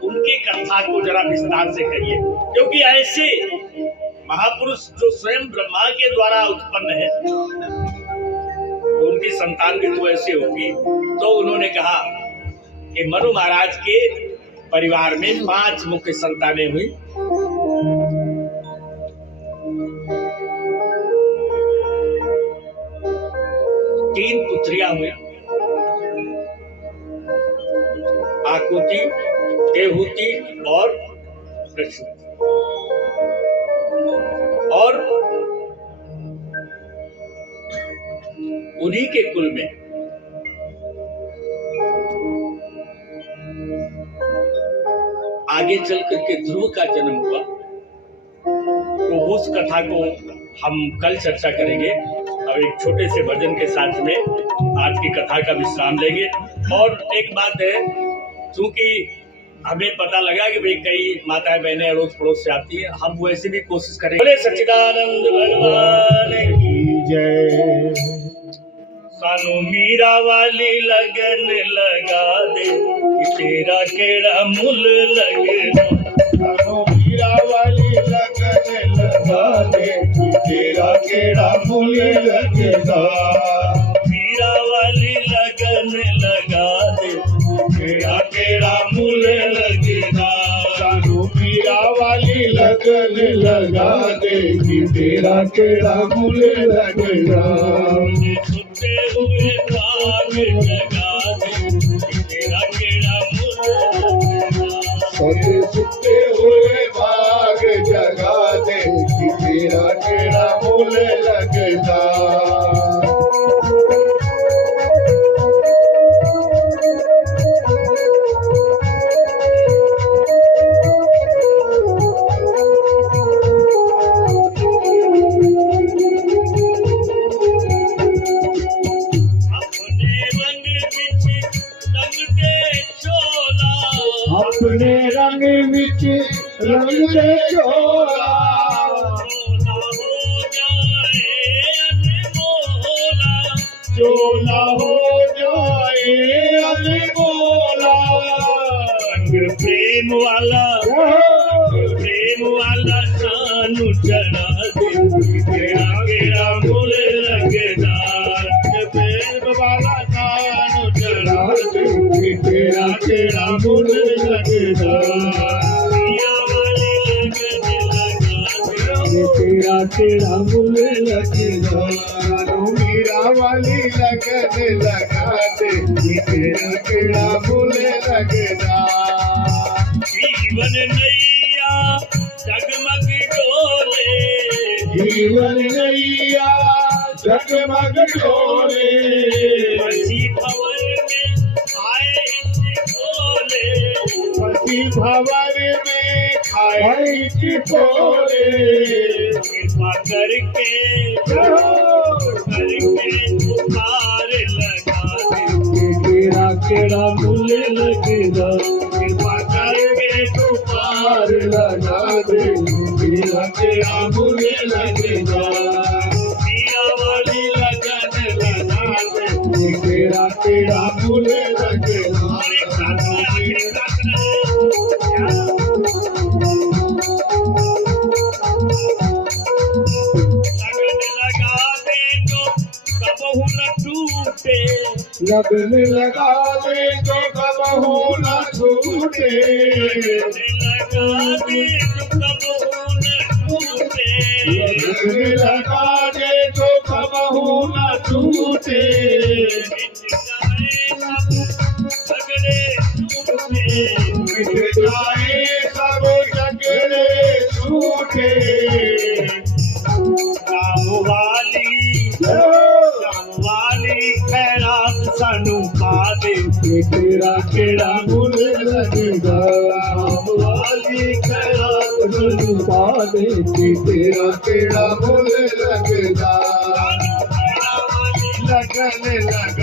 उनके कथा को जरा विस्तार से कहिए, क्योंकि ऐसे महापुरुष जो स्वयं ब्रह्मा के द्वारा उत्पन्न है तो उनकी संतान भी तो ऐसे होगी। तो उन्होंने कहा कि मनु महाराज के परिवार में 5 मुख्य संतानें हुई। तीन पुत्रियां हुई, आकुति, देवहूति और प्रसूति। और उन्हीं के कुल में आगे चल करके ध्रुव का जन्म हुआ। तो उस कथा को हम कल चर्चा करेंगे। अब एक छोटे से भजन के साथ में आज की कथा का विश्राम लेंगे। और एक बात है, चूंकि हमें पता लगा कि भाई कई माताएं बहनें अड़ोस पड़ोस से आती है, हम वैसे भी कोशिश करेंगे। बोले सच्चिदानंद भगवान की जय। सानू मीरा वाली लगन लगा दे कि तेरा केड़ा मुल लगदा सानू मीरा वाली लगन लगा दे कि तेरा केड़ा मुल लगदा मीरा वाली लगन लगा दे तेरा केड़ा मुल लगदा सानू मीरा वाली लगन लगा दे कि तेरा केड़ा मुल लगदा सुते हुए भाग जगा दे कि तेरा केड़ा मुल लगदा सते सुते हुए भाग जगा दे कि तेरा केड़ा मुल लगदा अपने रंग विच रंग दे चोला चोला हो जाए अनमोला रंग प्रेम वाला सानू चढ़ा दे तेरा केड़ा मुल लगदा प्रेम वाला सानू चढ़ा दे कि तेरा केड़ा मुल लगदा मीरा वाली लगन लगा दे तेरा केड़ा मुल लगदा सानू मीरा वाली लगन लगा दे कि तेरा केड़ा मुल लगदा जीवन नैया जगमग डोले जीवन नैया जगमग डोले पसी भंवर में आए बोले पति भंवर में खाए चिपोले कृपा करके पुकार लगा दे तेरा केड़ा मुल लगदा कृपा करके पार लगा दे तेरा केड़ा मुल लगदा मीरा वाली लगन लगा दे तेरा केड़ा मुल लगदा लगन लगा दे तो कबहू न टूटे लगन लगा दे तो कबहू न छूटे लगा दे तो कबहू न टूटे लगन लगा दे तो कबहू न छूटे मिट जाए सब झगड़े झूठे राम वाली खैरात सानू पा दे तेरा केड़ा मुल लगदा राम वाली खैरात सानू पा दे तेरा केड़ा मुल लगदा लगन लगा